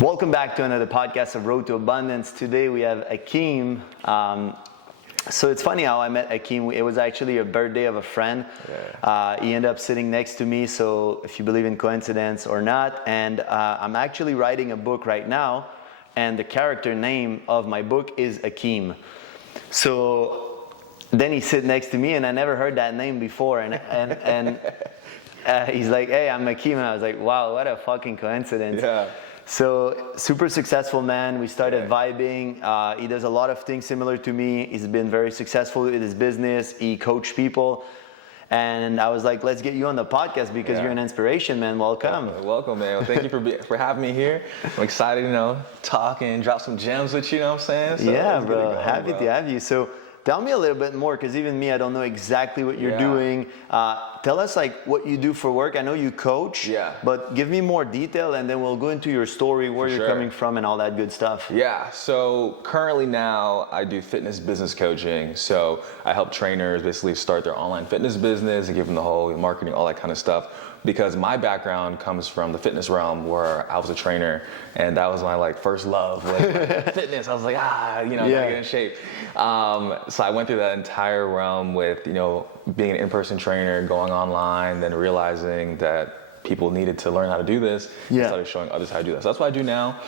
Welcome back to another podcast of Road to Abundance. Today we have Hakeem. So it's funny how I met Hakeem. It was actually a birthday of a friend. He ended up sitting next to me, so if you believe in coincidence or not. And I'm actually writing a book right now, and the character name of my book is Hakeem. So then he sit next to me, and I never heard that name before. And he's like, "Hey, I'm Hakeem," and I was like, "Wow, what a fucking coincidence." Yeah. So super successful man. We started vibing. He does a lot of things similar to me. He's been very successful with his business. He coached people. And I was like, let's get you on the podcast because you're an inspiration, man. Welcome. Welcome, man. Well, thank you for having me here. I'm excited, talk and drop some gems with you, know what I'm saying? So yeah, bro. Happy to have you. So tell me a little bit more, because even me, I don't know exactly what you're doing. Tell us what you do for work. I know you coach, but give me more detail, and then we'll go into your story, where you're coming from, and all that good stuff. Yeah, so currently now I do fitness business coaching. So I help trainers basically start their online fitness business and give them the whole marketing, all that kind of stuff. Because my background comes from the fitness realm, where I was a trainer, and that was my first love, fitness. I was like, gotta get in shape. So I went through that entire realm with, being an in-person trainer, going online, then realizing that people needed to learn how to do this. And started showing others how to do that. So that's what I do now.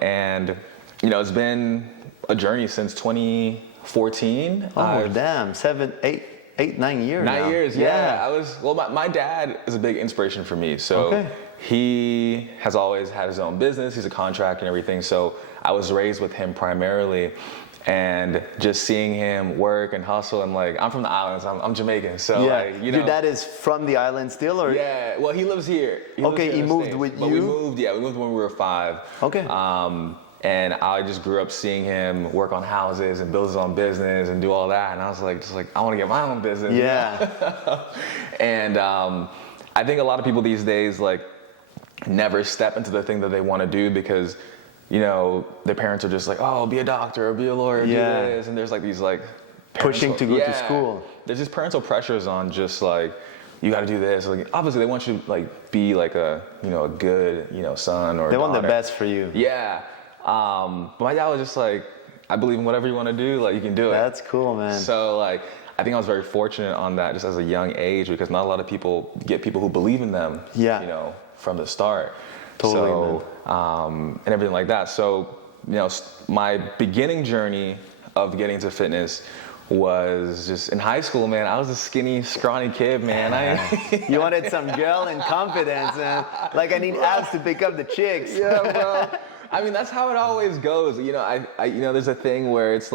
And it's been a journey since 2014. Oh, damn, 9 years. 9 years, yeah. My dad is a big inspiration for me. So he has always had his own business. He's a contractor and everything. So I was raised with him primarily, and just seeing him work and hustle. And I'm from the islands. I'm Jamaican. So your dad is from the island still, or? Yeah. Well, he lives here. He moved with you. We moved when we were 5. Okay. And I just grew up seeing him work on houses and build his own business and do all that. And I was like, I want to get my own business. Yeah. And I think a lot of people these days never step into the thing that they want to do because, their parents are just like, oh, be a doctor or be a lawyer, do this. And there's these pushing to go to school. There's just parental pressures on just you got to do this. Obviously they want you to be a good, son or they want daughter. the best for you. Yeah. But my dad was just I believe in whatever you want to do, you can do it. That's cool, man. So I think I was very fortunate on that just as a young age, because not a lot of people get people who believe in them, from the start. Totally. So, and everything like that. So, my beginning journey of getting into fitness was just in high school, man. I was a skinny, scrawny kid, man. You wanted some girl and confidence, man. I need abs to pick up the chicks. Yeah, bro. I mean, that's how it always goes. There's a thing where it's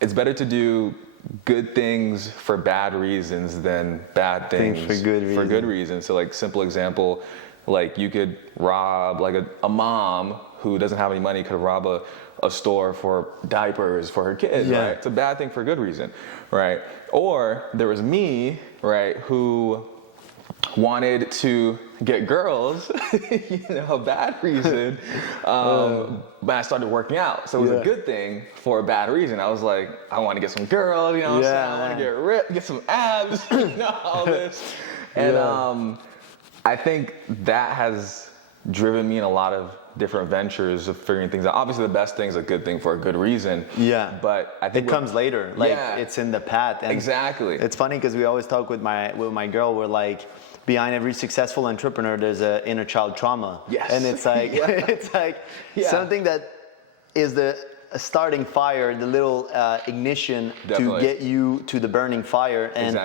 it's better to do good things for bad reasons than bad things for good reasons. So simple example, you could rob a mom who doesn't have any money could rob a store for diapers for her kids, right? It's a bad thing for a good reason, right? Or there was me, right, who wanted to get girls, a bad reason, but I started working out. So it was a good thing for a bad reason. I was like, I want to get some girls, I want to get ripped, get some abs, all this. And I think that has driven me in a lot of different ventures of figuring things out. Obviously the best thing is a good thing for a good reason. Yeah. But I think it comes later. It's in the path. And exactly. It's funny because we always talk with my girl, we're behind every successful entrepreneur, there's an inner child trauma. Yes. And it's something that is the starting fire, the little ignition to get you to the burning fire. And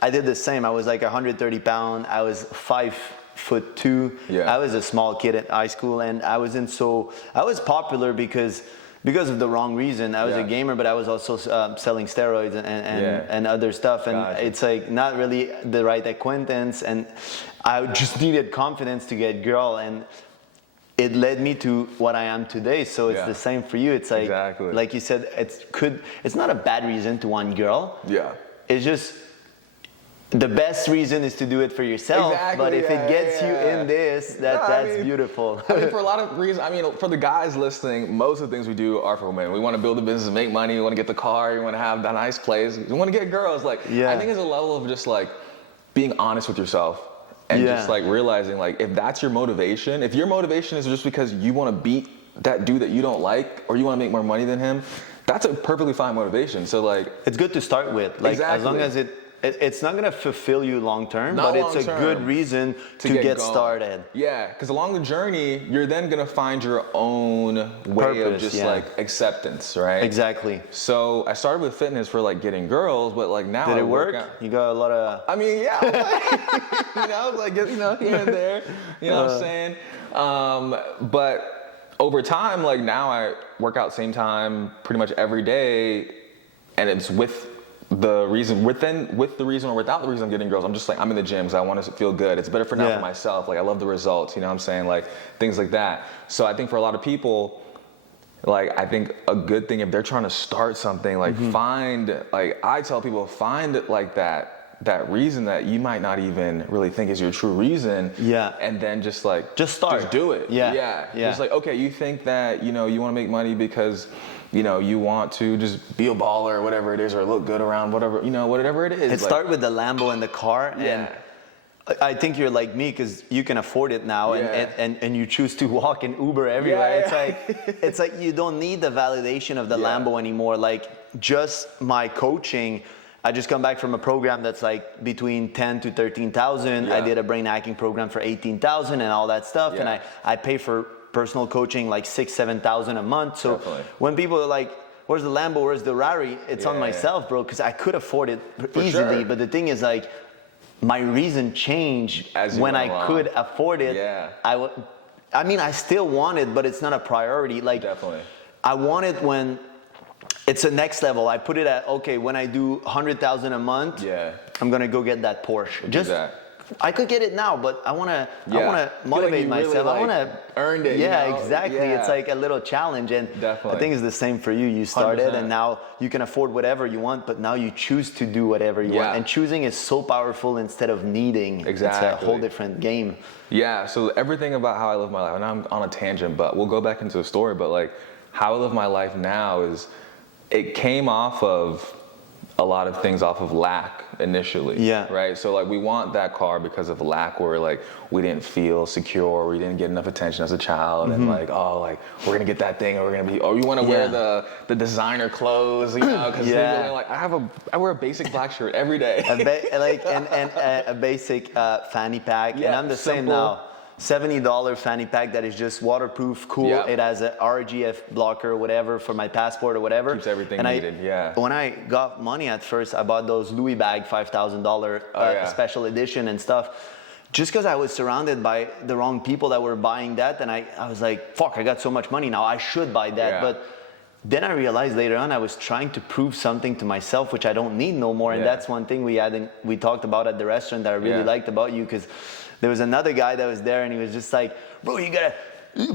I did the same. I was 130 pounds. I was 5'2". Yeah. I was a small kid at high school, and I was popular because of the wrong reason. I was a gamer, but I was also selling steroids and other stuff. And it's not really the right acquaintance. And I just needed confidence to get girl. And it led me to what I am today. So it's the same for you. It's like you said, it's not a bad reason to want girl. Yeah. It's just, the best reason is to do it for yourself, but if it gets you in this, that's beautiful. For a lot of reasons, for the guys listening, most of the things we do are for women. We want to build a business, make money, we want to get the car, we want to have that nice place, we want to get girls. I think there's a level of just being honest with yourself and just like realizing like if that's your motivation, if your motivation is just because you want to beat that dude that you don't like or you want to make more money than him, that's a perfectly fine motivation. So like it's good to start with, like as long as it's not gonna fulfill you long term, but it's a good reason to get started. Yeah, because along the journey, you're then gonna find your own way of just like acceptance, right? Exactly. So I started with fitness for like getting girls, but like now did it work? You got a lot of. I mean, yeah, like, here and there. You know what I'm saying? But over time, like now I work out same time pretty much every day, and it's with the reason or without the reason I'm getting girls. I'm just like, I'm in the gym because I want to feel good. It's better for now for myself. Like I love the results, you know what I'm saying? Like things like that. So I think for a lot of people, like I think a good thing if they're trying to start something, like I tell people, find like that reason that you might not even really think is your true reason. Yeah. And then just start. Just do it. Yeah. Just like, okay, you think that, you want to make money because you want to just be a baller or whatever it is, or look good around whatever, whatever it is. And start with the Lambo and the car. And I think you're like me because you can afford it now, and you choose to walk in Uber everywhere. It's like you don't need the validation of the Lambo anymore. Like just my coaching, I just come back from a program that's like between 10 to 13,000. I did a brain hacking program for 18,000 and all that stuff. And I pay for personal coaching like 6,000-7,000 a month. So when people are like, where's the Lambo, where's the Rari? It's on myself, bro, because I could afford it easily. But the thing is like, my reason changed when I could afford it. I mean, I still want it, but it's not a priority. Like, I want it when it's a next level. I put it at, okay, when I do 100,000 a month, I'm gonna go get that Porsche. I could get it now, but I wanna motivate myself. Really, I wanna earn it. Exactly. It's like a little challenge, and I think it's the same for you. You started, 100%. And now you can afford whatever you want, but now you choose to do whatever you want. And choosing is so powerful instead of needing. Exactly. It's a whole different game. Yeah. So everything about how I live my life, and I'm on a tangent, but we'll go back into the story. But like how I live my life now is, it came off of a lot of things off of lack initially. Right? So like we want that car because of lack, where like we didn't feel secure, we didn't get enough attention as a child, and like, oh, like we're gonna get that thing, or we're gonna be, or we want to wear the designer clothes, because like I wear a basic black shirt every day. A basic fanny pack, and I'm the same now. $70 fanny pack that is just waterproof, cool. It has a RGF blocker or whatever for my passport or whatever. Keeps everything needed. When I got money at first, I bought those Louis bag $5,000 special edition and stuff. Just because I was surrounded by the wrong people that were buying that, and I was like, fuck, I got so much money now, I should buy that. But then I realized later on I was trying to prove something to myself, which I don't need no more. And that's one thing we talked about at the restaurant that I really liked about you, because there was another guy that was there, and he was just like, bro, you gotta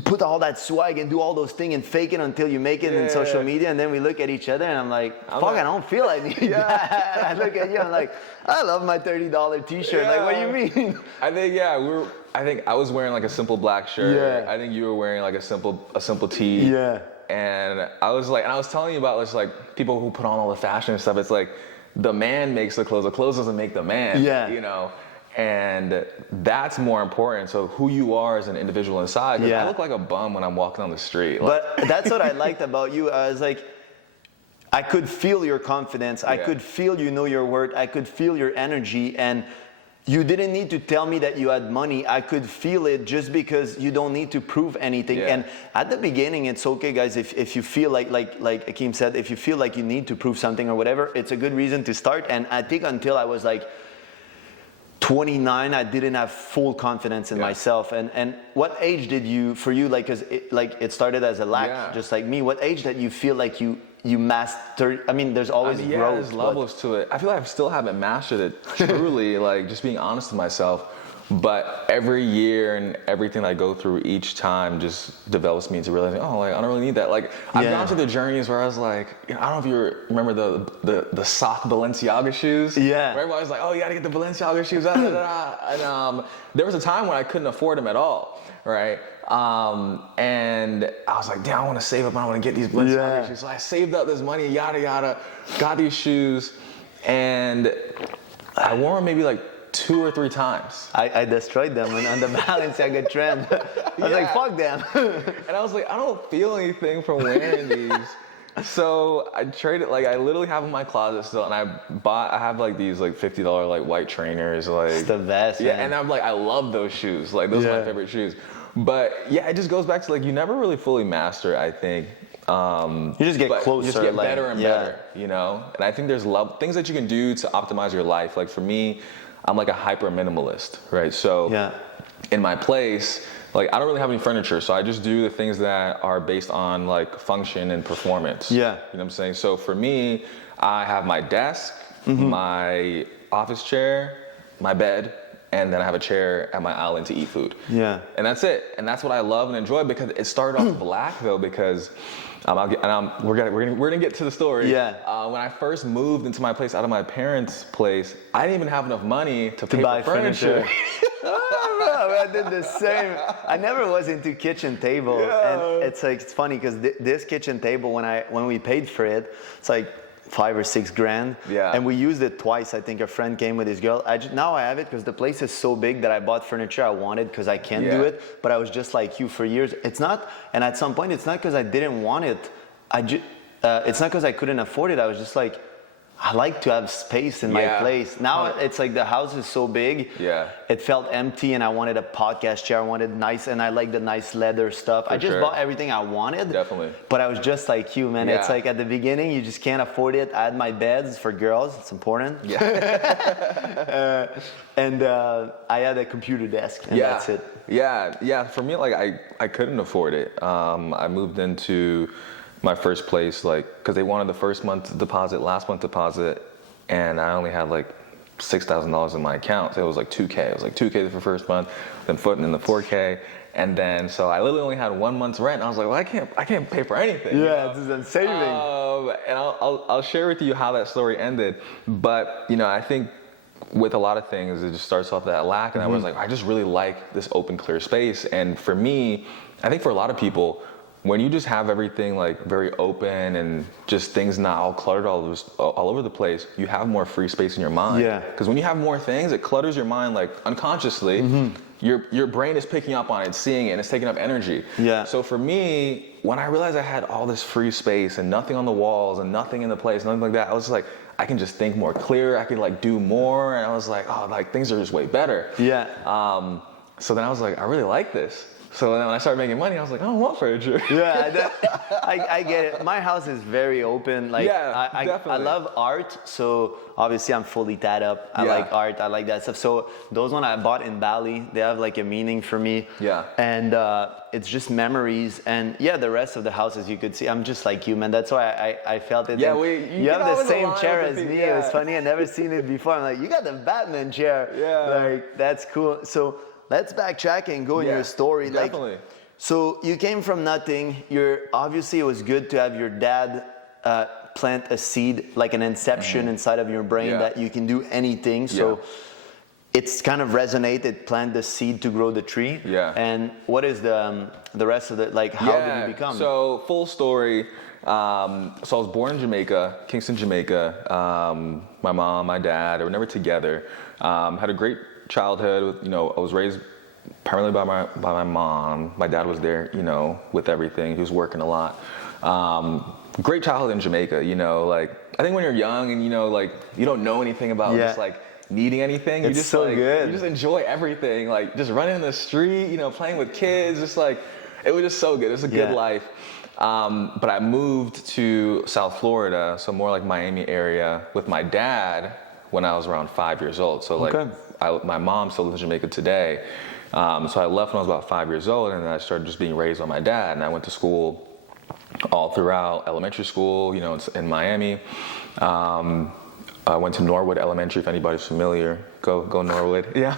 put all that swag and do all those things and fake it until you make it in social media. And then we look at each other, and I'm like, fuck, I don't feel I need that. And I look at you, I'm like, I love my $30 t-shirt. Like, what do you mean? I think I was wearing like a simple black shirt. I think you were wearing like a simple tee. And I was telling you about this, like people who put on all the fashion and stuff. It's like the man makes the clothes doesn't make the man. And that's more important. So who you are as an individual inside. 'Cause I look like a bum when I'm walking on the street. But that's what I liked about you. I was like, I could feel your confidence. I could feel your worth. I could feel your energy. And you didn't need to tell me that you had money. I could feel it just because you don't need to prove anything. And at the beginning, it's okay, guys, if you feel like Hakeem said, if you feel like you need to prove something or whatever, it's a good reason to start. And I think until I was like 29, I didn't have full confidence in myself. And what age did you, for you, like, cause it started as a lack, just like me. What age did you feel like you mastered? I mean, there's always growth. There's levels to it. I feel like I still haven't mastered it truly, like just being honest to myself. But every year and everything I go through each time just develops me into realizing, oh, like I don't really need that. Like I've gone through the journeys where I was like, I don't know if you remember the sock Balenciaga shoes. Where everyone was like, oh, you gotta get the Balenciaga shoes. And there was a time when I couldn't afford them at all, right? And I was like, damn, I want to save up. I want to get these Balenciaga shoes. So I saved up this money, yada yada, got these shoes, and I wore them maybe like 2 or 3 times. I destroyed them on the Balenciaga trend. I was like, fuck them. And I was like, I don't feel anything from wearing these. So I traded, like, I literally have them in my closet still, and I have like these like $50 like white trainers, like it's the best. Yeah, man. and I'm like, I love those shoes. Like, those are my favorite shoes. But yeah, it just goes back to like, you never really fully master, I think. You just get closer. You just get better and better, you know? And I think there's things that you can do to optimize your life. Like for me, I'm like a hyper minimalist, right? So in my place, like I don't really have any furniture, so I just do the things that are based on like function and performance. Yeah. You know what I'm saying? So for me, I have my desk, my office chair, my bed, and then I have a chair at my island to eat food. Yeah. And that's it. And that's what I love and enjoy, because it started off black though, because we're gonna get to the story. Yeah. When I first moved into my place out of my parents' place, I didn't even have enough money to pay buy for furniture. I did the same. I never was into kitchen table, and it's like it's funny because this kitchen table, when we paid for it, it's like $5 or $6 grand. Yeah. And we used it twice. I think a friend came with his girl. Now I have it because the place is so big that I bought furniture I wanted because I can't do it. But I was just like you for years. It's not, and at some point, it's not because I didn't want it. It's not because I couldn't afford it. I was just like, I like to have space in my place. Now it's like the house is so big. Yeah. It felt empty, and I wanted a podcast chair. I wanted nice, and I like the nice leather stuff. I just bought everything I wanted. Definitely. But I was just like you, man. It's like at the beginning, you just can't afford it. I had my beds for girls. It's important. Yeah. And I had a computer desk, and that's it. Yeah. For me, like I couldn't afford it. I moved into my first place, like, because they wanted the first month deposit, last month deposit, and I only had like $6,000 in my account. So it was like $2K. It was like $2K for the first month, then putting in the $4K, and then so I literally only had 1 month's rent. And I was like, well, I can't pay for anything. Yeah, this is saving. And I'll share with you how that story ended. But you know, I think with a lot of things, it just starts off that lack, and I was like, I just really like this open, clear space. And for me, I think for a lot of people, when you just have everything like very open and just things not all cluttered all over the place, you have more free space in your mind. Yeah. Because when you have more things, it clutters your mind like unconsciously. Your brain is picking up on it, seeing it, and it's taking up energy. Yeah. So for me, when I realized I had all this free space and nothing on the walls and nothing in the place, nothing like that, I was like, I can just think more clear. I could like do more, and I was like, oh, like things are just way better. Yeah. So then I was like, I really like this. So then when I started making money, I was like, I don't want furniture. Yeah, I get it. My house is very open. Like, definitely. I love art, so obviously I'm fully tat up. I like art, I like that stuff. So those ones I bought in Bali, they have like a meaning for me. Yeah. And it's just memories. And yeah, the rest of the house, as you could see, I'm just like you, man. That's why I felt it. Yeah, you have the same chair as me. It was funny. I never seen it before. I'm like, you got the Batman chair. Yeah. Like, that's cool. So let's backtrack and go in your story. Definitely. Like, so you came from nothing. Obviously it was good to have your dad plant a seed, like an inception inside of your brain that you can do anything. So it's kind of resonated, plant the seed to grow the tree. Yeah. And what is the rest of it? Like, how did you become? So full story. So I was born in Jamaica, Kingston, Jamaica. My mom, my dad, they were never together. Had a great childhood. You know, I was raised primarily by my mom. My dad was there, you know, with everything. He was working a lot. Great childhood in Jamaica, you know, like I think when you're young and you know, like you don't know anything about just like needing anything. It's you just so like good. you just enjoy everything, like just running in the street, you know, playing with kids, just like it was just so good. It's a good life. But I moved to South Florida, so more like Miami area, with my dad when I was around 5 years old. So like my mom still lives in Jamaica today. So I left when I was about 5 years old, and then I started just being raised by my dad. And I went to school all throughout elementary school, you know, in Miami. I went to Norwood Elementary, if anybody's familiar. Go Norwood. Yeah.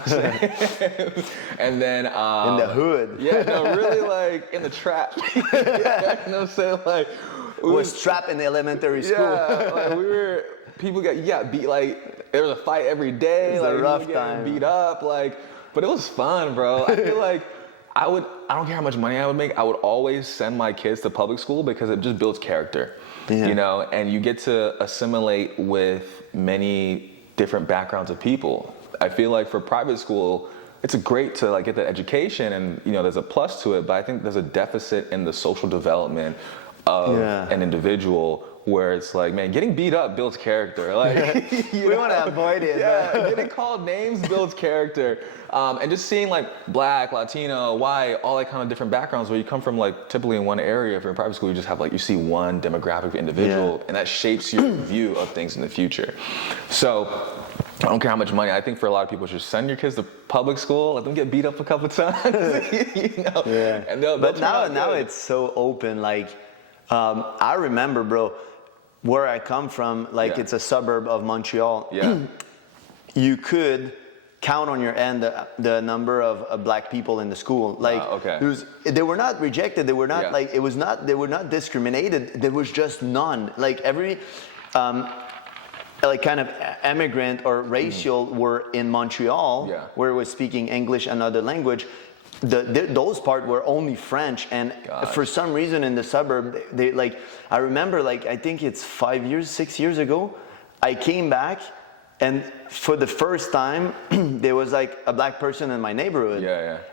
And then in the hood. Yeah, no, really like in the trap. Yeah, you know what I'm saying? Like was trapped in elementary school. Yeah, like people got beat, like there was a fight every day. It was like a rough time. Beat up, like, but it was fun, bro. I feel like I don't care how much money I would make, I would always send my kids to public school because it just builds character. Yeah. You know, and you get to assimilate with many different backgrounds of people. I feel like for private school, it's great to like get the education, and there's a plus to it, but I think there's a deficit in the social development of an individual, where it's like, man, getting beat up builds character. Like we want to avoid it. Yeah, getting called names builds character. And just seeing like Black, Latino, white, all that kind of different backgrounds, where you come from like typically in one area. If you're in private school, you just have like, you see one demographic individual, and that shapes your view of things in the future. So I don't care how much money. I think for a lot of people, just send your kids to public school, let them get beat up a couple of times. And but now it's so open. Like I remember, bro, where I come from, like it's a suburb of Montreal. Yeah. You could count on your hand the number of Black people in the school. Like they were not rejected. They were not like they were not discriminated. There was just none. Like every like kind of immigrant or racial were in Montreal, where it was speaking English and other language. Those part were only French, and for some reason in the suburb, they like, I remember, like, I think it's 6 years ago, I came back, and for the first time, there was like a Black person in my neighborhood.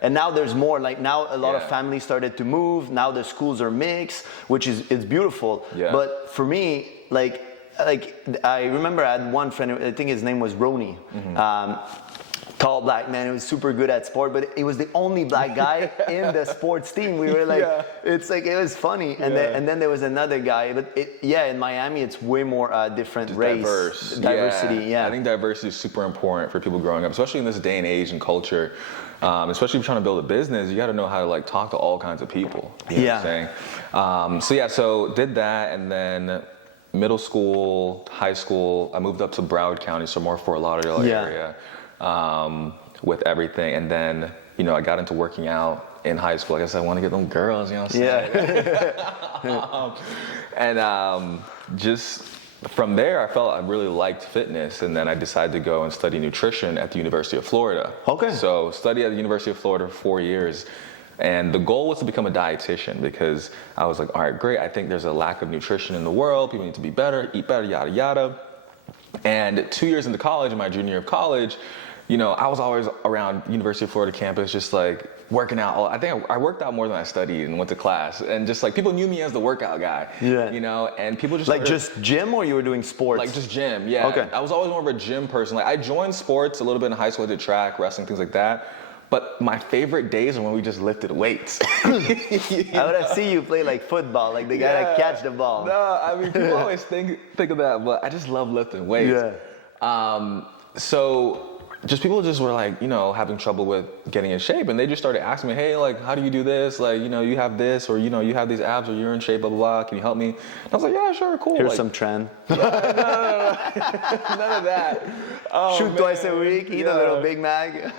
And now there's more. Like now, a lot of families started to move. Now the schools are mixed, which is beautiful. But for me, like I remember I had one friend, I think his name was Roni. Tall Black man, he was super good at sport, but he was the only Black guy in the sports team. We were like, it's like, it was funny. And then there was another guy, but in Miami, it's way more different just race. Diversity. I think diversity is super important for people growing up, especially in this day and age and culture. Especially if you're trying to build a business, you got to know how to like talk to all kinds of people. You know what I'm saying? So did that, and then middle school, high school, I moved up to Broward County, so more Fort Lauderdale area. With everything, and then I got into working out in high school. I guess I want to get them girls, you know what I'm saying? And just from there, I felt I really liked fitness, and then I decided to go and study nutrition at the University of Florida. So studied at the University of Florida for 4 years, and the goal was to become a dietitian, because I was like, all right, great, I think there's a lack of nutrition in the world, people need to be better, eat better, yada yada. And 2 years into college, in my junior year of college, I was always around University of Florida campus, just like working out. I think I worked out more than I studied and went to class. And just like people knew me as the workout guy, and people just like just gym, or you were doing sports? Like just gym, I was always more of a gym person. Like I joined sports a little bit in high school. I did track, wrestling, things like that. But my favorite days are when we just lifted weights. I would have seen you play like football, like the guy that catch the ball. No, I mean, people always think of that, but I just love lifting weights. So just people just were like, having trouble with getting in shape, and they just started asking me, hey, like, how do you do this? Like, you have this, or, you have these abs, or you're in shape, blah, blah, blah. Can you help me? And I was like, yeah, sure, cool. Here's like, some trend. No. None of that. Shoot twice a week, eat a little Big Mac.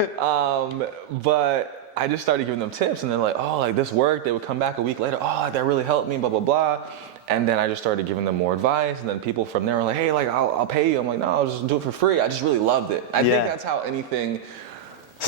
But I just started giving them tips, and then like, oh, like this worked. They would come back a week later, oh, that really helped me, blah, blah, blah. And then I just started giving them more advice, and then people from there were like, hey, like, I'll pay you. I'm like, no, I'll just do it for free. I just really loved it. I think that's how anything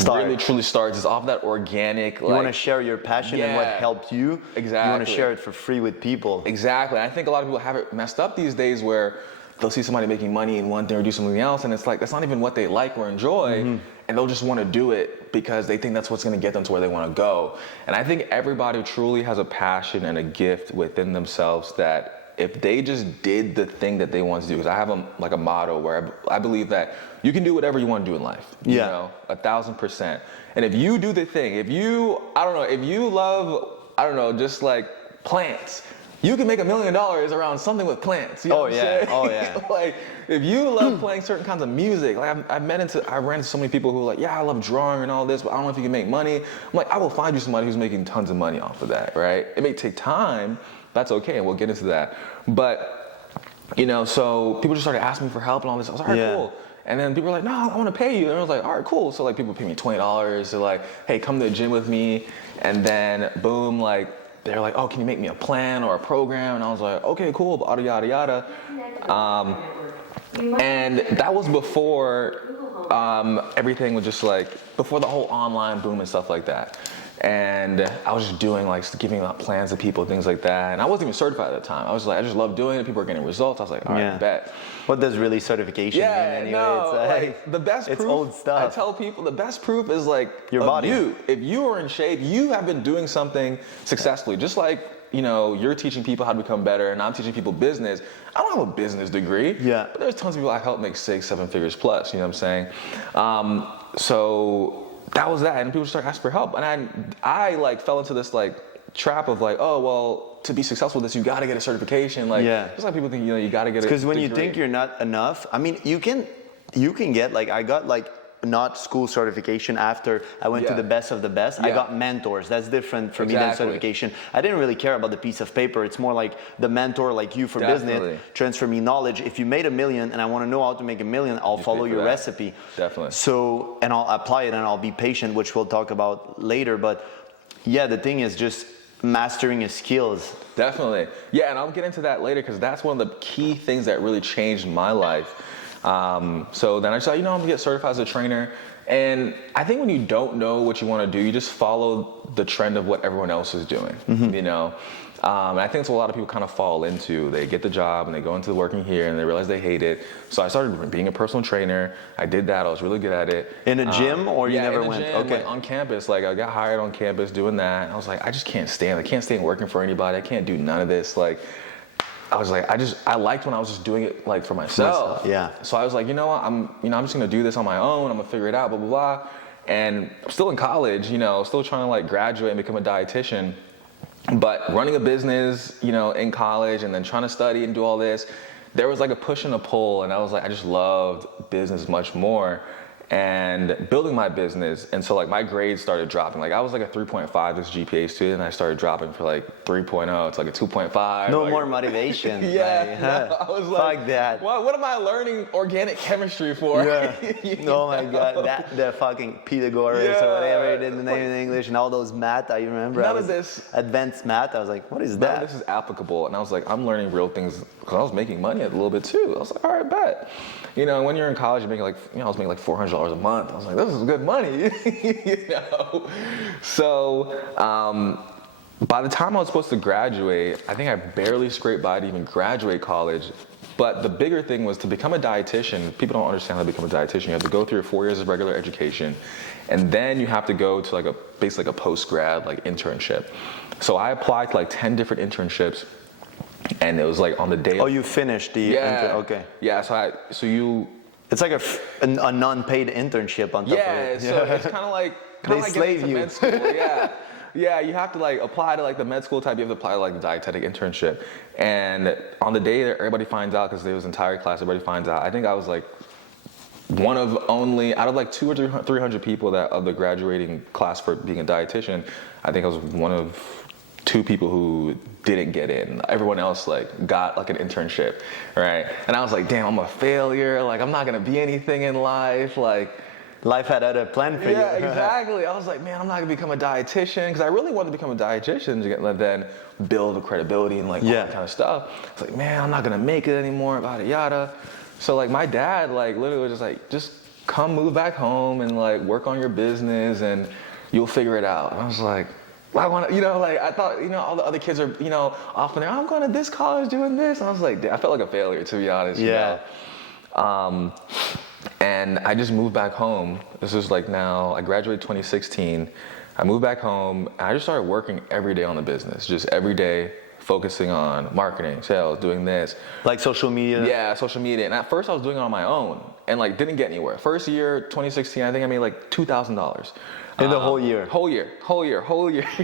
really truly starts, is off that organic. You want to share your passion and what helped you. Exactly. You want to share it for free with people. Exactly. I think a lot of people have it messed up these days, where they'll see somebody making money in one thing or do something else, and it's like, that's not even what they like or enjoy, and they'll just want to do it because they think that's what's going to get them to where they want to go. And I think everybody truly has a passion and a gift within themselves that if they just did the thing that they want to do, because I have a motto where I believe that you can do whatever you want to do in life, 1,000%. And if you do the thing, if you love, just like plants, you can make $1 million around something with plants. You know what I'm saying? Like, if you love playing certain kinds of music, like I ran into so many people who are like, yeah, I love drawing and all this, but I don't know if you can make money. I'm like, I will find you somebody who's making tons of money off of that, right? It may take time, that's okay, and we'll get into that. But, so people just started asking me for help and all this. I was like, all right, cool. And then people were like, no, I want to pay you. And I was like, all right, cool. So like people pay me $20. They're like, hey, come to the gym with me. And then boom, like, they're like, oh, can you make me a plan or a program? And I was like, okay, cool, yada, yada, yada. And that was before everything was just like, before the whole online boom and stuff like that. And I was just doing like giving out plans to people, things like that. And I wasn't even certified at the time. I was like, I just love doing it. People are getting results. I was like, all right, bet. What does really certification mean anyway? No, it's like the best proof. It's old stuff. I tell people the best proof is like your body. You. If you are in shape, you have been doing something successfully. Just like, you know, you're teaching people how to become better, and I'm teaching people business. I don't have a business degree. But there's tons of people I help make 6-7 figures plus. You know what I'm saying? So that was that, and people start asking for help, and I like fell into this like trap of like, oh well, to be successful with this, you got to get a certification. Like, just like people think, you know, you got to get a degree. Because when you think you're not enough, I mean, you can get like, I got like not school certification after I went to the best of the best. I got mentors. That's different for me than certification. I didn't really care about the piece of paper. It's more like the mentor, like you for business, transfer me knowledge. If you made $1 million and I want to know how to make $1 million, I'll follow your recipe. So, and I'll apply it and I'll be patient, which we'll talk about later. But yeah, the thing is just mastering his skills. Definitely. Yeah, and I'll get into that later because that's one of the key things that really changed my life. So then I decided, you know, I'm gonna get certified as a trainer. And I think when you don't know what you want to do, you just follow the trend of what everyone else is doing, you know? And I think it's what a lot of people kind of fall into. They get the job and they go into working here and they realize they hate it. So I started being a personal trainer. I did that. I was really good at it. In a gym or you never went? Gym, like on campus. Like I got hired on campus doing that. And I was like, I just can't stand. I can't stand working for anybody. I can't do none of this. Like, I was like, I liked when I was just doing it like for myself. So I was like, you know what, I'm just gonna do this on my own. I'm gonna figure it out, blah, blah, blah. And I'm still in college, you know, still trying to like graduate and become a dietitian. But running a business, you know, in college and then trying to study and do all this, there was like a push and a pull. And I was like, I just loved business much more and building my business. And so like my grades started dropping. Like I was like a 3.5 this GPA student, and I started dropping for like 3.0. It's like a 2.5. No like, more motivation. I was like, fuck that. What am I learning organic chemistry for? Oh my God, the fucking Pythagoras or whatever it is the name in English, and all those math. I remember none of this advanced math. I was like, what is that? None of this is applicable. And I was like, I'm learning real things because I was making money a little bit too. I was like, all right, bet. You know, when you're in college, you're making like, you know, I was making like $400 a month. I was like, this is good money, you know? So, by the time I was supposed to graduate, I think I barely scraped by to even graduate college. But the bigger thing was to become a dietitian. People don't understand how to become a dietitian. You have to go through 4 years of regular education, and then you have to go to like basically like a post-grad like internship. So I applied to like 10 different internships. And it was like on the day. Oh, you finished the okay. Yeah, so you. It's like a non-paid internship on top of it. So it's kind of like they slave you. Med school. Yeah, you have to like apply to like the med school type. You have to apply to like the dietetic internship. And on the day that everybody finds out, because there was an entire class, everybody finds out. I think I was like one of only out of like 200 or 300 people that of the graduating class for being a dietitian. I think I was one of 2 people who didn't get in. Everyone else like got like an internship, right? And I was like, damn, I'm a failure. Like I'm not gonna be anything in life. Like life had other plan for you. Yeah, exactly. I was like, man, I'm not gonna become a dietitian because I really wanted to become a dietitian to then build the credibility and like all that kind of stuff. It's like, man, I'm not gonna make it anymore. Yada yada. So like my dad like literally was just like, just come move back home and like work on your business and you'll figure it out. And I was like, I want to, you know, like I thought, you know, all the other kids are, you know, off in there. I'm going to this college doing this. And I was like, I felt like a failure, to be honest. You know? And I just moved back home. This was like now, I graduated 2016. I moved back home and I just started working every day on the business, just every day focusing on marketing, sales, doing this. Like social media? Yeah, social media. And at first I was doing it on my own and like didn't get anywhere. First year, 2016, I think I made like $2,000. In the whole year? Whole year.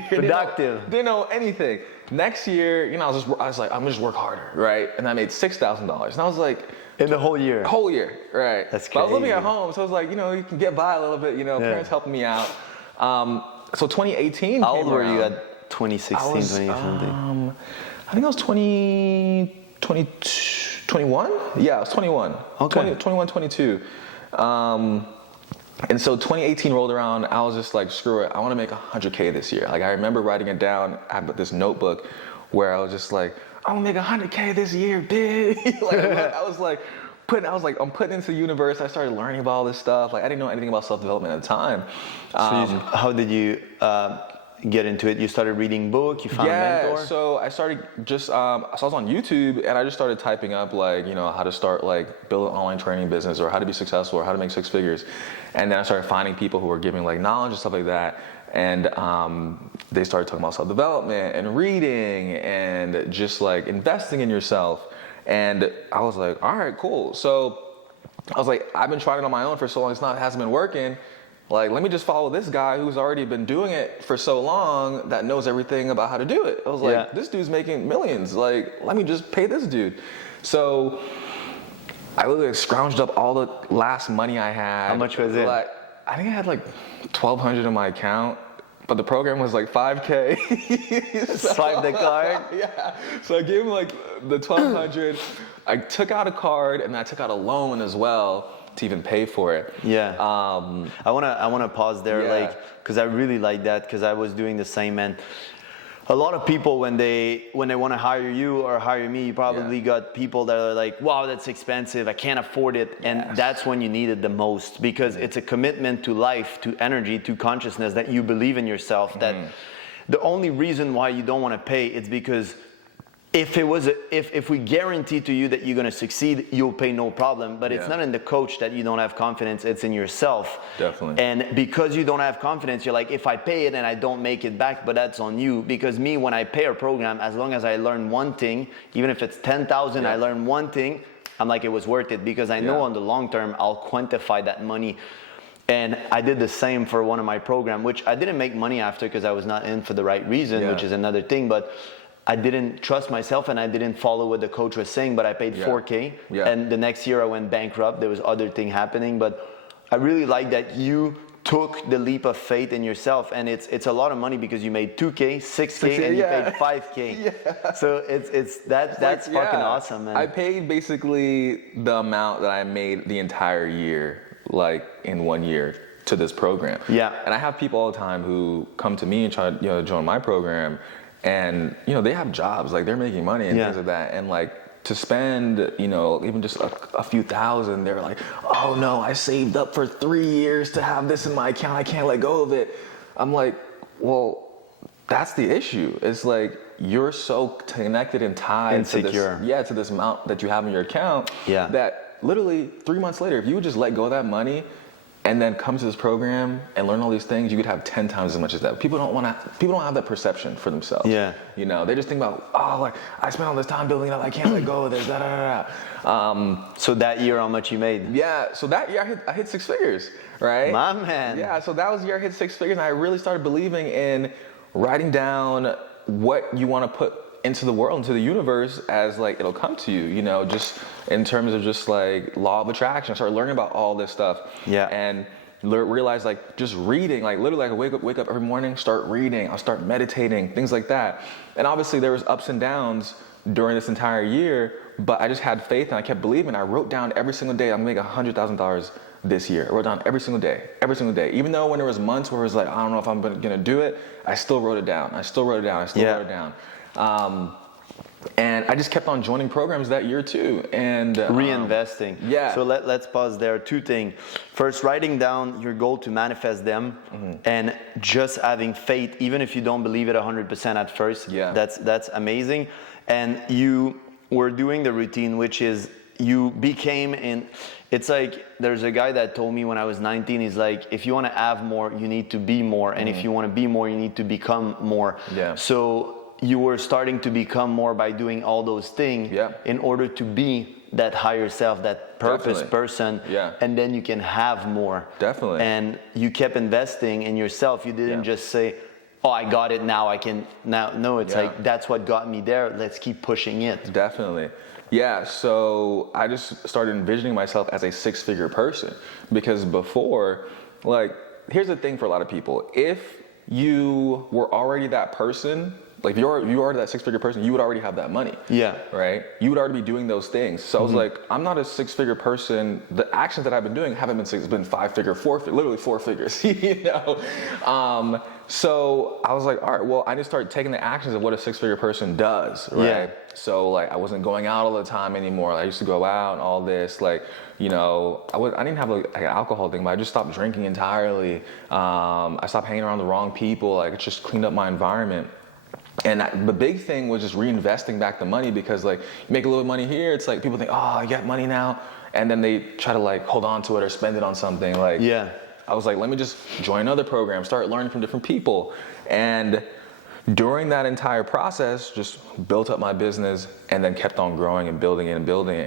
Productive. Didn't know anything. Next year, you know, I was like, I'm gonna just work harder, right? And I made $6,000. And I was like, in the whole year? Whole year, right. That's crazy. But I was living at home, so I was like, you know, you can get by a little bit, you know, parents helping me out. So 2018 How old were you at 2016, 2017? I think I was 21? Yeah, I was 21. Okay. 21, 22. And so 2018 rolled around, I was just like, screw it, I want to make 100K this year. Like I remember writing it down, I had this notebook where I was just like, I'm gonna make 100K this year, bitch. I'm putting into the universe. I started learning about all this stuff. Like I didn't know anything about self-development at the time. So how did you get into it? You started reading book, you found a mentor? Yeah, so I started just, so I was on YouTube and I just started typing up like, you know, how to start like build an online training business or how to be successful or how to make 6 figures. And then I started finding people who were giving like knowledge and stuff like that. And they started talking about self-development and reading and just like investing in yourself. And I was like, all right, cool. So I was like, I've been trying it on my own for so long, it hasn't been working. Like, let me just follow this guy who's already been doing it for so long that knows everything about how to do it. I was like, this dude's making millions. Like, let me just pay this dude. So I literally scrounged up all the last money I had. How much was it? Like, I think I had like $1,200 in my account, but the program was like $5K. Swipe the card? Yeah. So I gave him like the $1,200. I took out a card and I took out a loan as well to even pay for it. Yeah. I wanna pause there, like, because I really like that, because I was doing the same. And a lot of people, when they want to hire you or hire me, you probably got people that are like, wow, that's expensive, I can't afford it. And that's when you need it the most, because it's a commitment to life, to energy, to consciousness, that you believe in yourself. That the only reason why you don't want to pay is because if we guarantee to you that you're going to succeed, you'll pay no problem. But it's not in the coach that you don't have confidence, it's in yourself. Definitely. And because you don't have confidence, you're like, if I pay it and I don't make it back, but that's on you. Because me, when I pay a program, as long as I learn one thing, even if it's 10,000, I learn one thing, I'm like, it was worth it, because I know on the long term, I'll quantify that money. And I did the same for one of my programs, which I didn't make money after because I was not in for the right reason, which is another thing. But I didn't trust myself and I didn't follow what the coach was saying, but I paid $4K. And the next year I went bankrupt. There was other thing happening, but I really like that you took the leap of faith in yourself. And it's a lot of money, because you made 2K, 6K, and you paid 5K. So that's fucking awesome, man. I paid basically the amount that I made the entire year, like in 1 year, to this program. And I have people all the time who come to me and try to join my program. And, they have jobs, like they're making money and things like that. And like to spend, even just a few thousand, they're like, oh no, I saved up for 3 years to have this in my account. I can't let go of it. I'm like, well, that's the issue. It's like, you're so connected and tied to this amount that you have in your account that literally 3 months later, if you would just let go of that money and then come to this program and learn all these things, you could have 10 times as much as that. People don't have that perception for themselves. They just think about, oh, like I spent all this time building it up, I can't let go of this, So that year, how much you made? So that year I hit 6 figures, right? My man. So that was the year I hit 6 figures, and I really started believing in writing down what you want to put into the world, into the universe, as like it'll come to you, just in terms of just like law of attraction. I started learning about all this stuff. And realized like just reading, like literally I could wake up every morning, start reading, I'll start meditating, things like that. And obviously there was ups and downs during this entire year, but I just had faith and I kept believing. I wrote down every single day, I'm gonna make $100,000 this year. I wrote down every single day. Even though when there was months where it was like, I don't know if I'm gonna do it, I still wrote it down. Wrote it down. And I just kept on joining programs that year too, and reinvesting. So let's pause there. 2 things. First, writing down your goal to manifest them, and just having faith, even if you don't believe it 100% at first. That's amazing. And you were doing the routine, which is you became in. It's like there's a guy that told me when I was 19. He's like, if you want to have more, you need to be more, and if you want to be more, you need to become more. So you were starting to become more by doing all those things in order to be that higher self, that purpose person, and then you can have more. And you kept investing in yourself. You didn't just say, oh, I got it, now I can, now. No, it's like, that's what got me there, let's keep pushing it. So I just started envisioning myself as a 6-figure person, because before, like, here's the thing for a lot of people. If you were already that person, like if you are that 6-figure person, you would already have that money. Right? You would already be doing those things. So I was like, I'm not a 6-figure person. The actions that I've been doing haven't been 6, it's been 5-figure, 4, literally 4 figures. So I was like, all right, well, I need to start taking the actions of what a six-figure person does, right? Yeah. So like, I wasn't going out all the time anymore. I used to go out and all this, like, you know, I didn't have like an alcohol thing, but I just stopped drinking entirely. I stopped hanging around the wrong people. Like, it just cleaned up my environment. And the big thing was just reinvesting back the money, because like, you make a little money here, it's like people think, oh, you got money now, and then they try to like hold on to it or spend it on something. Like, yeah. I was like, let me just join another program, start learning from different people. And during that entire process, just built up my business and then kept on growing and building it.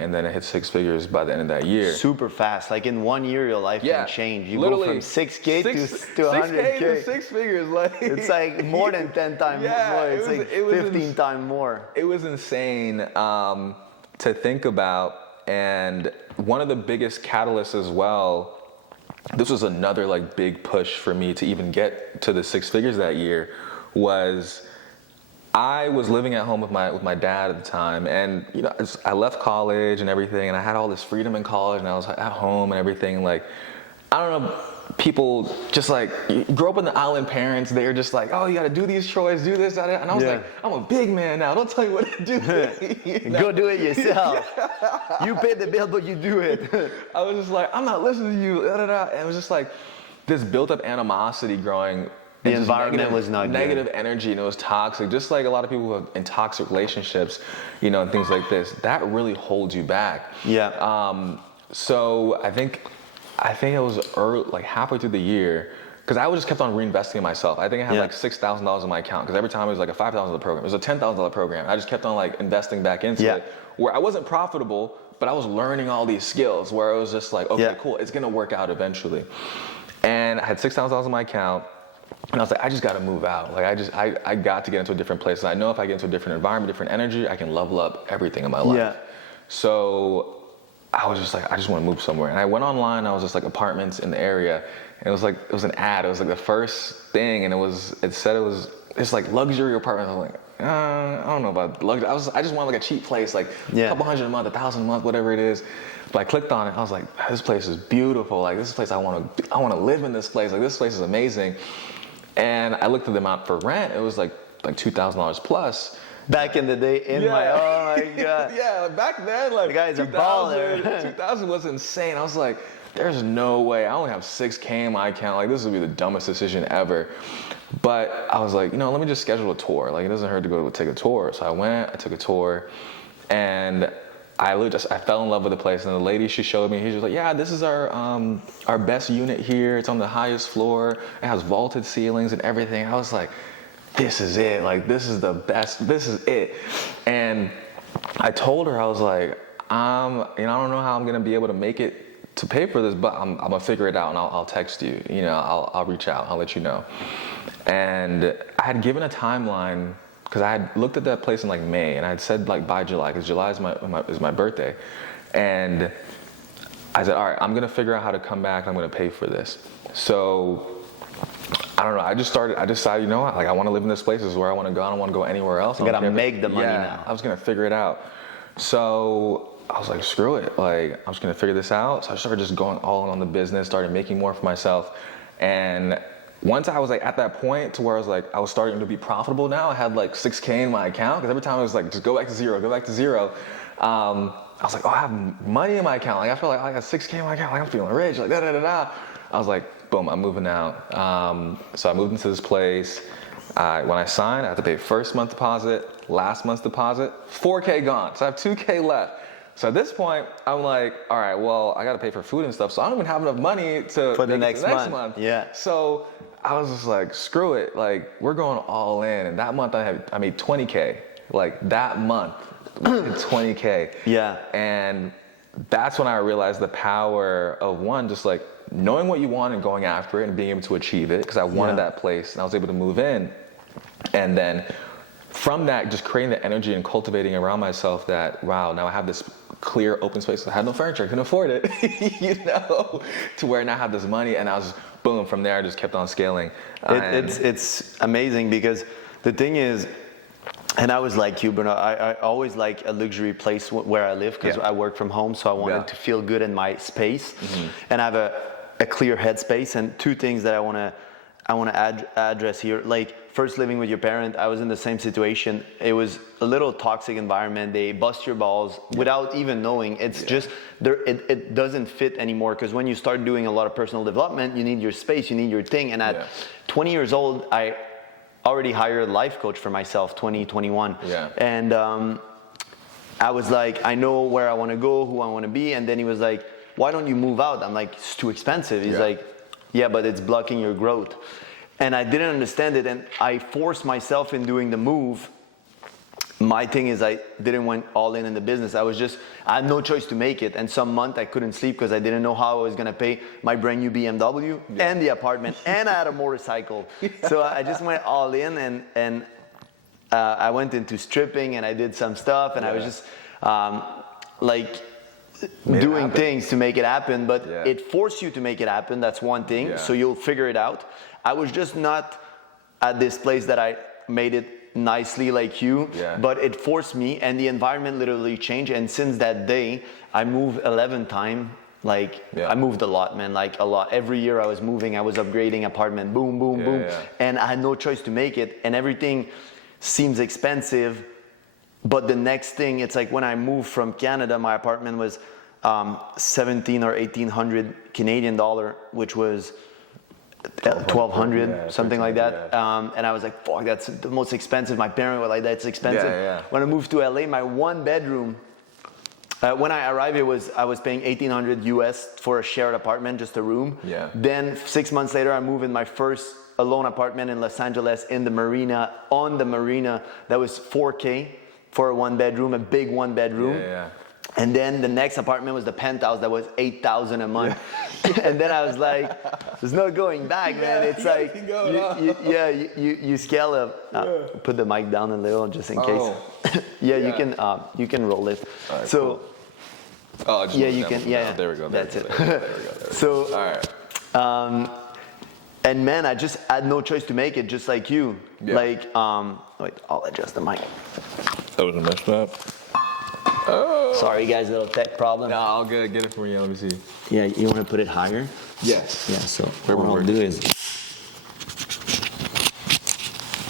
And then it hit six figures by the end of that year. Super fast. Like in 1 year, your life can change. You go from 6K to 100K. To six figures. Like, it's like more than 10 times more. It's like 15 times more. It was insane to think about. And one of the biggest catalysts as well, this was another like big push for me to even get to the six figures that year, was I was living at home with my dad at the time, and you know, I left college and everything, and I had all this freedom in college, and I was at home and everything. Like, I don't know, people just like, you grow up in the island parents, they're just like, oh, you got to do these chores, do this, that, and I was like, I'm a big man now, don't tell me what to do. You know? Go do it yourself. You pay the bill, but you do it. I was just like, I'm not listening to you, and it was just like this built up animosity growing. The environment was not negative good. Energy, and it was toxic. Just like a lot of people who have in toxic relationships, you know, and things like this. That really holds you back. Yeah. So I think it was early, like halfway through the year, because I just kept on reinvesting in myself. I think I had like $6,000 in my account, because every time it was like a $5,000 program, it was a $10,000 program. I just kept on like investing back into it, where I wasn't profitable, but I was learning all these skills. Where it was just like, okay, cool, it's gonna work out eventually. And I had $6,000 in my account. And I was like, I just got to move out. Like, I got to get into a different place. And I know if I get into a different environment, different energy, I can level up everything in my life. Yeah. So I was just like, I just want to move somewhere. And I went online. I was just like, apartments in the area. And it was like, it was an ad. It was like the first thing. And it said it's like luxury apartment. I was like, I don't know about luxury. I just want like a cheap place, like a couple $100 a month, $1,000 a month, whatever it is. But I clicked on it. I was like, this place is beautiful. Like, this place, I want to live in this place. Like, this place is amazing. And I looked at the amount for rent. It was like $2,000 plus. Back in the day, oh my God. Yeah, back then, like, the guy's a baller. 2000 was insane. I was like, there's no way. I only have $6K in my account. Like, this would be the dumbest decision ever. But I was like, you know, let me just schedule a tour. Like, it doesn't hurt to go take a tour. So I went, I took a tour, and I fell in love with the place. And the lady she showed me, she was like, yeah, this is our best unit here. It's on the highest floor. It has vaulted ceilings and everything. I was like, this is it. Like, this is the best. This is it. And I told her, I was like, I don't know how I'm gonna be able to make it to pay for this, but I'm gonna figure it out, and I'll text you. You know, I'll reach out. I'll let you know. And I had given a timeline, because I had looked at that place in like May, and I had said like by July, because July is my birthday. And I said, all right, I'm gonna figure out how to come back, and I'm gonna pay for this. So I don't know, I decided, you know what, like, I wanna live in this place. This is where I wanna go. I don't wanna go anywhere else. You gotta make the money now. I was gonna figure it out. So I was like, screw it, like, I'm just gonna figure this out. So I started just going all in on the business, started making more for myself. And once I was like at that point to where I was starting to be profitable now, I had like $6K in my account, because every time I was like, just go back to zero. I was like, oh, I have money in my account. Like, I feel like I got $6K in my account. Like, I'm feeling rich. Like, da. I was like, boom, I'm moving out. So I moved into this place. When I signed, I had to pay first month deposit, last month's deposit, $4K gone. So I have $2K left. So at this point, I'm like, all right, well, I got to pay for food and stuff. So I don't even have enough money for the next month. Yeah. So I was just like, screw it. Like, we're going all in. And that month I made 20K. Like, that month, 20K. Yeah. And that's when I realized the power of, one, just like knowing what you want and going after it and being able to achieve it, because I wanted that place and I was able to move in. And then from that, just creating the energy and cultivating around myself that, wow, now I have this clear open space. I had no furniture, I couldn't afford it, you know, to where now I have this money, and I was just, boom, from there I just kept on scaling. It's amazing, because the thing is, and I was like you, but I always like a luxury place where I live, because I work from home, so I wanted to feel good in my space, and I have a clear headspace. And two things that I want to I want to address here. Like, first living with your parent, I was in the same situation. It was a little toxic environment. They bust your balls without even knowing. It's just there. It doesn't fit anymore, because when you start doing a lot of personal development, you need your space, you need your thing. And at 20 years old, I already hired a life coach for myself, 21. Yeah. And I was like, I know where I want to go, who I want to be. And then he was like, why don't you move out? I'm like, it's too expensive. He's like, yeah, but it's blocking your growth. And I didn't understand it, and I forced myself in doing the move. My thing is, I didn't went all in the business. I had no choice to make it. And some month I couldn't sleep because I didn't know how I was gonna pay my brand new BMW and the apartment, and I had a motorcycle. So I just went all in, and I went into stripping, and I did some stuff, and I was just doing things to make it happen. But it forced you to make it happen. That's one thing. So you'll figure it out. I was just not at this place that I made it nicely like you, but it forced me, and the environment literally changed. And since that day, I moved 11 times. I moved a lot, man, like a lot. Every year I was moving, I was upgrading apartment, boom, boom, boom. And I had no choice to make it, and everything seems expensive. But the next thing, it's like when I moved from Canada, my apartment was 17 or 1800 Canadian dollar, which was 1200, something like that. And I was like, fuck, that's the most expensive. My parents were like, that's expensive. When I moved to LA, my one bedroom, when I arrived, I was paying 1800 US for a shared apartment, just a room. Then 6 months later, I moved in my first alone apartment in Los Angeles, in the marina, on the marina. That was 4K for a one bedroom, a big one bedroom. And then the next apartment was the penthouse that was $8,000 a month. And then I was like, there's no going back, man. It's like, you scale up. Put the mic down a little just in case. You can roll it. Right, so, cool. You can, there we go. That's it. There we go. So, all right. And man, I just had no choice to make it, just like you. Wait, I'll adjust the mic. That was messed up. Oh. Sorry, guys, little tech problem. No, all good. Get it for you. Let me see. Yeah, you want to put it higher? Yes. Yeah, so what I'll do is...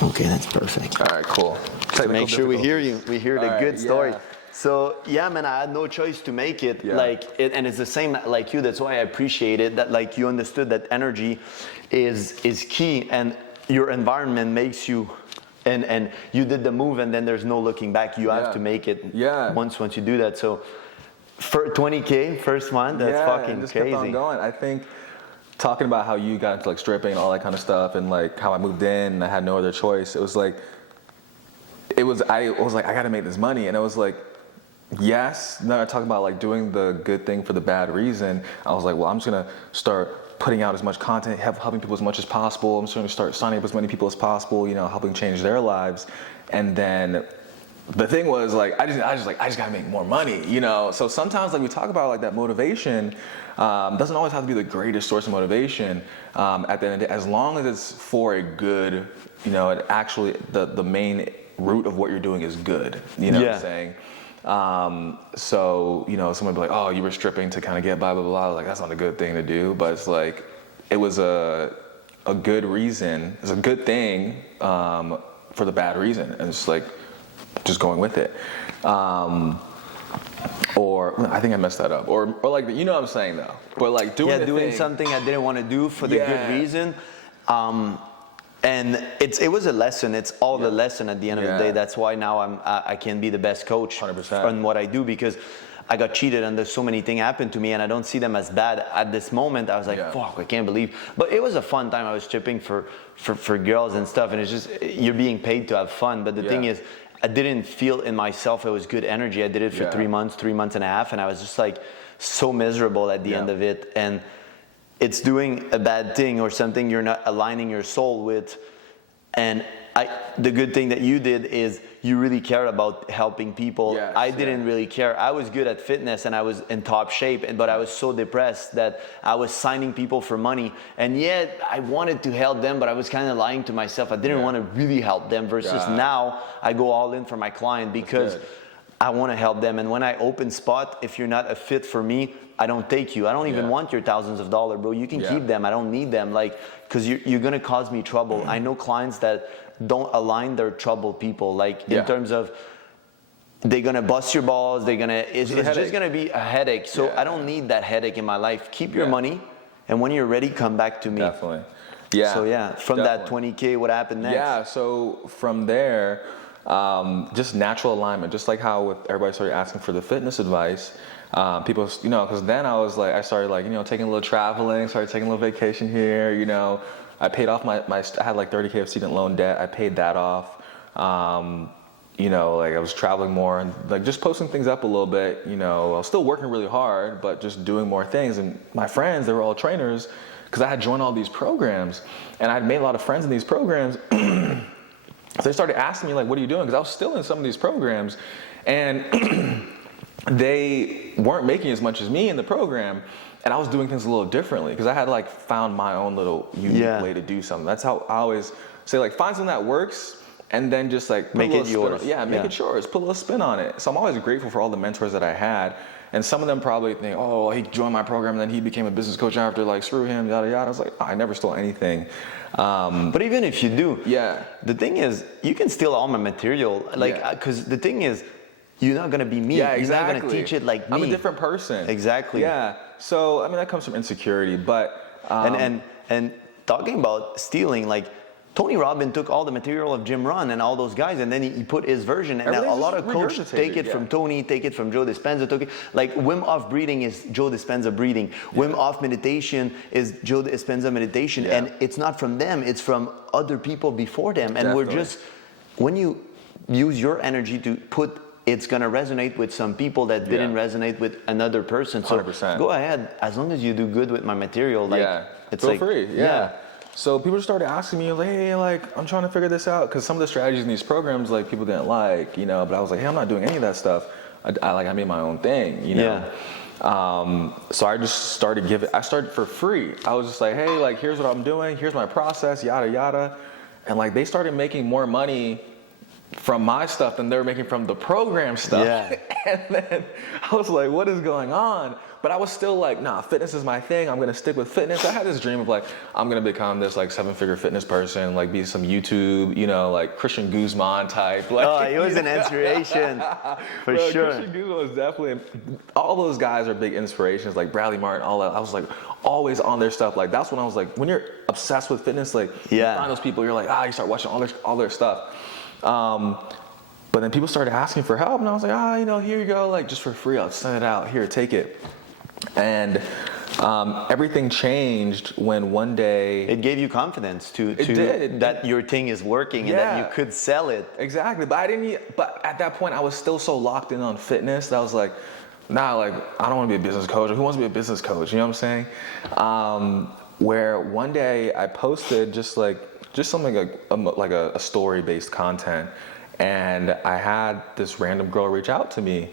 Okay, that's perfect. All right, cool. So make sure we hear you. We hear the good story. So, yeah, man, I had no choice to make it. And it's the same like you. That's why I appreciate it, that like you understood that energy is key, and your environment makes you... And you did the move, and then there's no looking back. You have to make it once you do that. So for 20K first month, that's fucking just crazy. Kept on going. I think talking about how you got into like stripping and all that kind of stuff, and like how I moved in and I had no other choice. I was like, I got to make this money, and I was like, yes. Now I talk about like doing the good thing for the bad reason. I was like, well, I'm just gonna start putting out as much content, helping people as much as possible. I'm just going to start signing up as many people as possible, helping change their lives. And then the thing was like, I just got to make more money, So sometimes like we talk about like that motivation doesn't always have to be the greatest source of motivation. At the end of the day, as long as it's for a good, it actually the main root of what you're doing is good. You know what I'm saying? So, someone would be like, oh, you were stripping to kind of get blah, blah, blah. Like, that's not a good thing to do. But it's like, it was a good reason. It's a good thing for the bad reason. And it's like, just going with it. Or, I think I messed that up. Or like, you know what I'm saying, though. But like doing something I didn't want to do for the good reason. And it was a lesson. It's all the lesson at the end of the day. That's why now I can be the best coach 100%. On what I do, because I got cheated and there's so many things happened to me, and I don't see them as bad at this moment. I was like, fuck, I can't believe. But it was a fun time. I was stripping for girls and stuff, and it's just, you're being paid to have fun. But the thing is, I didn't feel in myself it was good energy. I did it for 3 months and a half, and I was just like so miserable at the end of it. And it's doing a bad thing or something you're not aligning your soul with. And the good thing that you did is you really cared about helping people. I didn't really care. I was good at fitness and I was in top shape, but I was so depressed that I was signing people for money. And yet I wanted to help them, but I was kind of lying to myself. I didn't want to really help them versus now I go all in for my client because I want to help them. And when I open spot, if you're not a fit for me, I don't take you. I don't even want your thousands of dollars, bro. You can keep them. I don't need them. Like, because you're going to cause me trouble. I know clients that don't align their trouble people, like in terms of they're going to bust your balls. It's just going to be a headache. So I don't need that headache in my life. Keep your money. And when you're ready, come back to me. Definitely. Yeah. So from that 20K, what happened next? Yeah. So from there, just natural alignment, just like how everybody started asking for the fitness advice. People, because then I started taking a little traveling, started taking a little vacation here. I paid off I had like 30K of student loan debt. I paid that off. I was traveling more and like just posting things up a little bit. I was still working really hard, but just doing more things. And my friends, they were all trainers because I had joined all these programs and I had made a lot of friends in these programs. So they started asking me like, what are you doing? Because I was still in some of these programs and they weren't making as much as me in the program. And I was doing things a little differently because I had like found my own little unique way to do something. That's how I always say, like, find something that works and then just like make it yours. Make it yours. Put a little spin on it. So I'm always grateful for all the mentors that I had. And some of them probably think, oh, he joined my program and then he became a business coach after, like, screw him, yada, yada. I was like, oh, I never stole anything. But even if you do, the thing is, you can steal all my material. Like, because the thing is, you're not going to be me. Yeah, exactly. You're not going to teach it like me. I'm a different person. Exactly. Yeah. So, I mean, that comes from insecurity. But and talking about stealing, like, Tony Robbins took all the material of Jim Rohn and all those guys, and then he put his version. And a lot of coaches take it from Tony, take it from Joe Dispenza. Like Wim Hof breathing is Joe Dispenza breathing. Wim Hof meditation is Joe Dispenza meditation. And it's not from them, it's from other people before them. And we're just, when you use your energy to put, it's going to resonate with some people that didn't resonate with another person. So 100%. Go ahead, as long as you do good with my material, like it's feel like free. So people started asking me, like, hey, like, I'm trying to figure this out. Because some of the strategies in these programs, like, people didn't like, but I was like, hey, I'm not doing any of that stuff. I made my own thing, So I just started I started for free. I was just like, hey, like, here's what I'm doing. Here's my process, yada, yada. And, like, they started making more money from my stuff than they were making from the program stuff. And then I was like, what is going on? But I was still like, nah, fitness is my thing. I'm going to stick with fitness. I had this dream of like, I'm going to become this like 7-figure fitness person, like be some YouTube, like Christian Guzman type. Like, he was an inspiration for sure. Christian Guzman was definitely, all those guys are big inspirations, like Bradley Martin, all that. I was like always on their stuff. Like that's when I was like, when you're obsessed with fitness, like you find those people, you're like, you start watching all their stuff. But then people started asking for help and I was like, here you go, like just for free, I'll send it out, here, take it. And everything changed when one day it gave you confidence that your thing is working and that you could sell it. Exactly. But at that point I was still so locked in on fitness that I was like, nah, like I don't want to be a business coach. Who wants to be a business coach? You know what I'm saying? Where one day I posted just something like a story-based content, and I had this random girl reach out to me,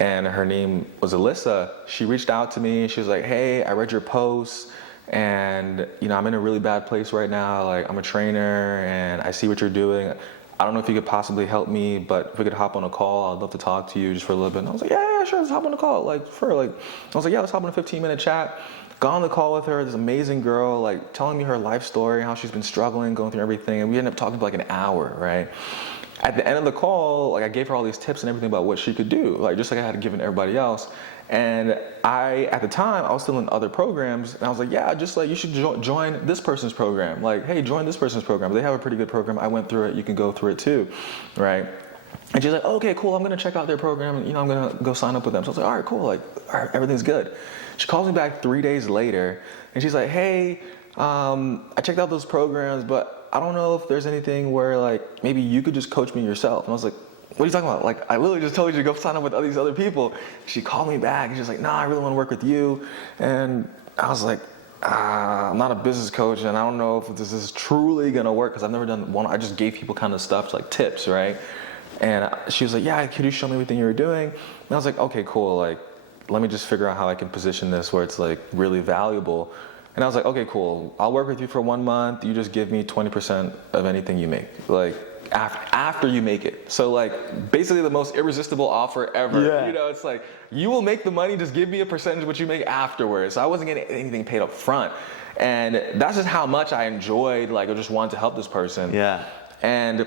and her name was Alyssa. She reached out to me. She was like, hey, I read your posts, and I'm in a really bad place right now. Like I'm a trainer, and I see what you're doing. I don't know if you could possibly help me, but if we could hop on a call, I'd love to talk to you just for a little bit. And I was like, yeah, sure, let's hop on a call. I was like, yeah, let's hop on a 15-minute chat. Got on the call with her, this amazing girl, like telling me her life story, how she's been struggling, going through everything. And we ended up talking for like an hour, right? At the end of the call, like I gave her all these tips and everything about what she could do, like just like I had given everybody else. And at the time, I was still in other programs, and I was like, yeah, just like you should join this person's program. Like, hey, join this person's program. They have a pretty good program. I went through it. You can go through it too, right? And she's like, okay, cool. I'm gonna check out their program, and I'm gonna go sign up with them. So I was like, all right, cool. Like, all right, everything's good. She calls me back 3 days later, and she's like, hey, I checked out those programs, but I don't know if there's anything where like maybe you could just coach me yourself. And I was like, what are you talking about? Like, I literally just told you to go sign up with all these other people. She called me back and she's like, nah, I really want to work with you. And I was like, I'm not a business coach and I don't know if this is truly going to work because I've never done one. I just gave people kind of stuff like tips, right? And she was like, yeah, could you show me everything you were doing? And I was like, okay, cool. Like, let me just figure out how I can position this where it's like really valuable. And I was like, okay, cool. I'll work with you for 1 month. You just give me 20% of anything you make. Like, after you make it. So like basically the most irresistible offer ever. Yeah. You know, it's like, you will make the money, just give me a percentage of what you make afterwards. So I wasn't getting anything paid up front. And that's just how much I enjoyed, like I just wanted to help this person. Yeah. And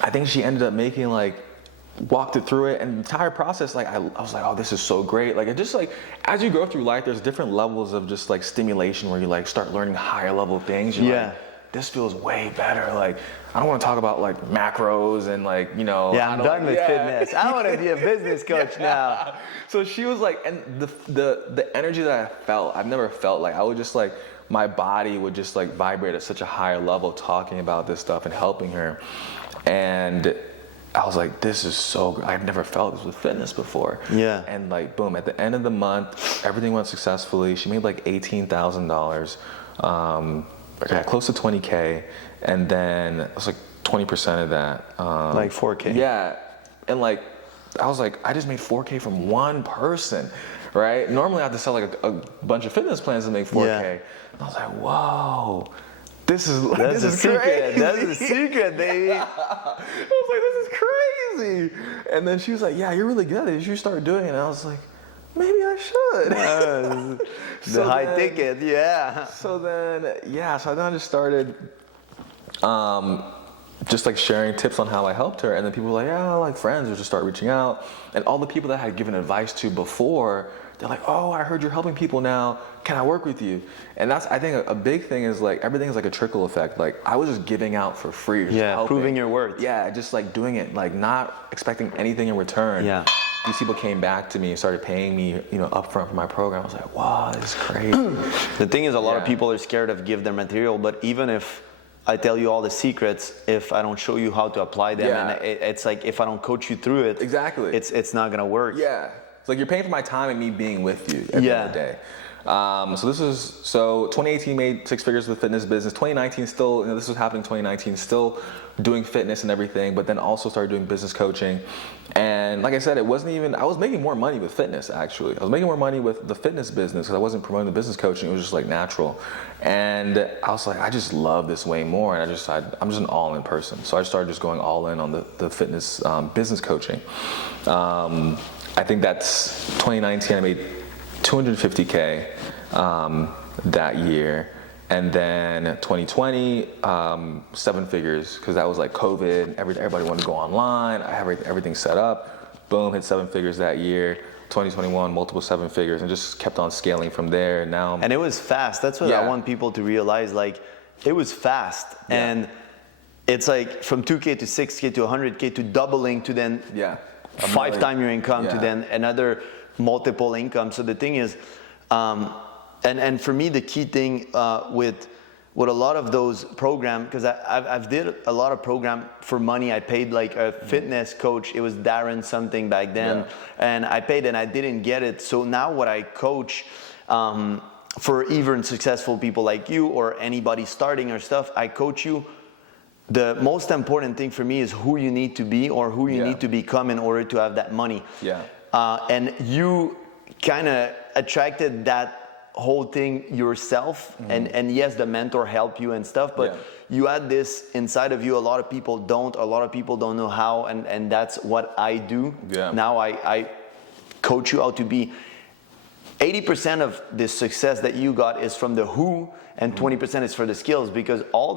I think she ended up making like, walked it through it, and the entire process, like I was like, oh, this is so great. Like it just like, as you go through life, there's different levels of just like stimulation where you like start learning higher level things. You're like, this feels way better. Like I don't want to talk about like macros and like, you know. Yeah, I'm done with fitness. I want to be a business coach now. So she was like, and the energy that I felt, I've never felt like, I would just like, my body would just like vibrate at such a higher level talking about this stuff and helping her. And I was like, this is so good. I've never felt this with fitness before. Yeah. And like, boom, at the end of the month, everything went successfully. She made like $18,000, close to 20K. And then it was like 20% of that. Like 4K. Yeah. And like, I was like, I just made 4K from one person, right? Normally I have to sell like a bunch of fitness plans to make 4K. Yeah. And I was like, whoa. This is secret. crazy. That's a secret, baby. I was like, this is crazy. And then she was like, yeah, you're really good at it. You should start doing it. And I was like, maybe I should. The high ticket, yeah. So then I just started just like sharing tips on how I helped her. And then people were like, yeah, like friends would just start reaching out. And all the people that I had given advice to before, they're like, oh, I heard you're helping people now. Can I work with you? And that's, I think a big thing is like, everything is like a trickle effect. Like I was just giving out for free. Yeah, proving your worth. Yeah, just like doing it, like not expecting anything in return. Yeah. These people came back to me and started paying me, you know, upfront for my program. I was like, wow, this is crazy. The thing is, a lot of people are scared of give their material, but even if I tell you all the secrets, if I don't show you how to apply them, and it's like if I don't coach you through it, exactly, it's not gonna work. Yeah, it's like you're paying for my time and me being with you at the end of the day. So 2018 made 6 figures with the fitness business. 2019 still, you know, this was happening. 2019 still doing fitness and everything, but then also started doing business coaching. And like I said, it wasn't even, I was making more money with fitness actually. I was making more money with the fitness business because I wasn't promoting the business coaching. It was just like natural. And I was like, I just love this way more. And I'm just an all-in person. So I started just going all in on the fitness business coaching. I think that's 2019. I made $250K that year. And then 2020, 7 figures, because that was like COVID. Everybody wanted to go online. I have everything set up. Boom, hit 7 figures that year. 2021, multiple 7 figures, and just kept on scaling from there. Now, and it was fast. That's what I want people to realize. Like, it was fast, and it's like from 2K to 6K to 100K to doubling to then 5 times your income to then another multiple income. So the thing is, and for me, the key thing with a lot of those programs, because I've did a lot of program for money. I paid like a fitness coach. It was Darren something back then, and I paid and I didn't get it. So now what I coach for even successful people like you or anybody starting or stuff, I coach you. The most important thing for me is who you need to be or who you need to become in order to have that money. And you kind of attracted that whole thing yourself, and yes, the mentor helped you and stuff, but you had this inside of you. A lot of people don't know how, and that's what I do. Now I coach you how to be. 80% of the success that you got is from the who, and 20% is for the skills, because all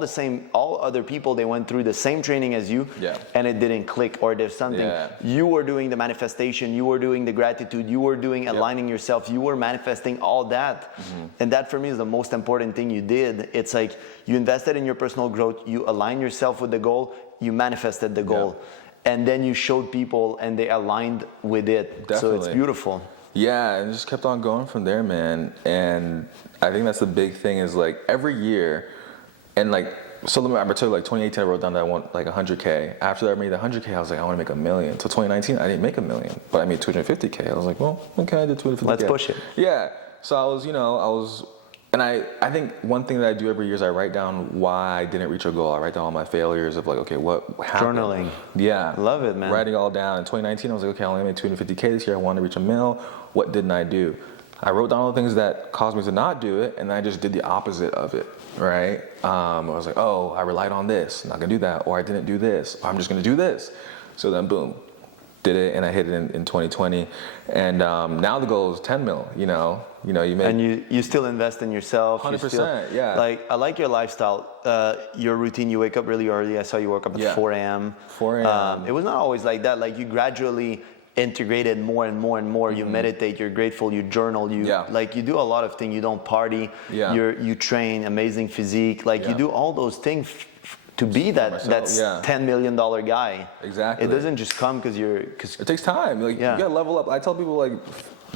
other people, they went through the same training as you, and it didn't click, or there's something. You were doing the manifestation, you were doing the gratitude, you were doing aligning yourself, you were manifesting all that. And that for me is the most important thing you did. It's like you invested in your personal growth, you aligned yourself with the goal, you manifested the goal, and then you showed people and they aligned with it. So it's beautiful. Yeah, and just kept on going from there, man. And I think that's the big thing is like every year, and like, so I remember like 2018, I wrote down that I want like 100K. After that, I made the 100K, I was like, I want to make $1 million. So 2019, I didn't make $1 million, but I made 250K. I was like, well, okay, I did 250K. Let's push it. Yeah. So I was, and I think one thing that I do every year is I write down why I didn't reach a goal. I write down all my failures of like, okay, what happened? Journaling. Yeah. Love it, man. Writing all down. In 2019, I was like, okay, I only made 250K this year. I wanted to reach $1 million. What didn't I do? I wrote down all the things that caused me to not do it, and then I just did the opposite of it, right? I was like, oh, I relied on this, I'm not gonna do that, or I didn't do this, or I'm just gonna do this. So then boom, did it, and I hit it in 2020. And now the goal is 10 mil, you make. And you still invest in yourself. 100%, yeah. Like, I like your lifestyle, your routine. You wake up really early. I saw you woke up at 4 a.m. 4 a.m. It was not always like that. Like, you gradually integrated more and more and more. You meditate, you're grateful, you journal, you do a lot of things. You don't party, you train, amazing physique, you do all those things to be that $10 million guy. Exactly. It doesn't just come because it takes time. You gotta level up. I tell people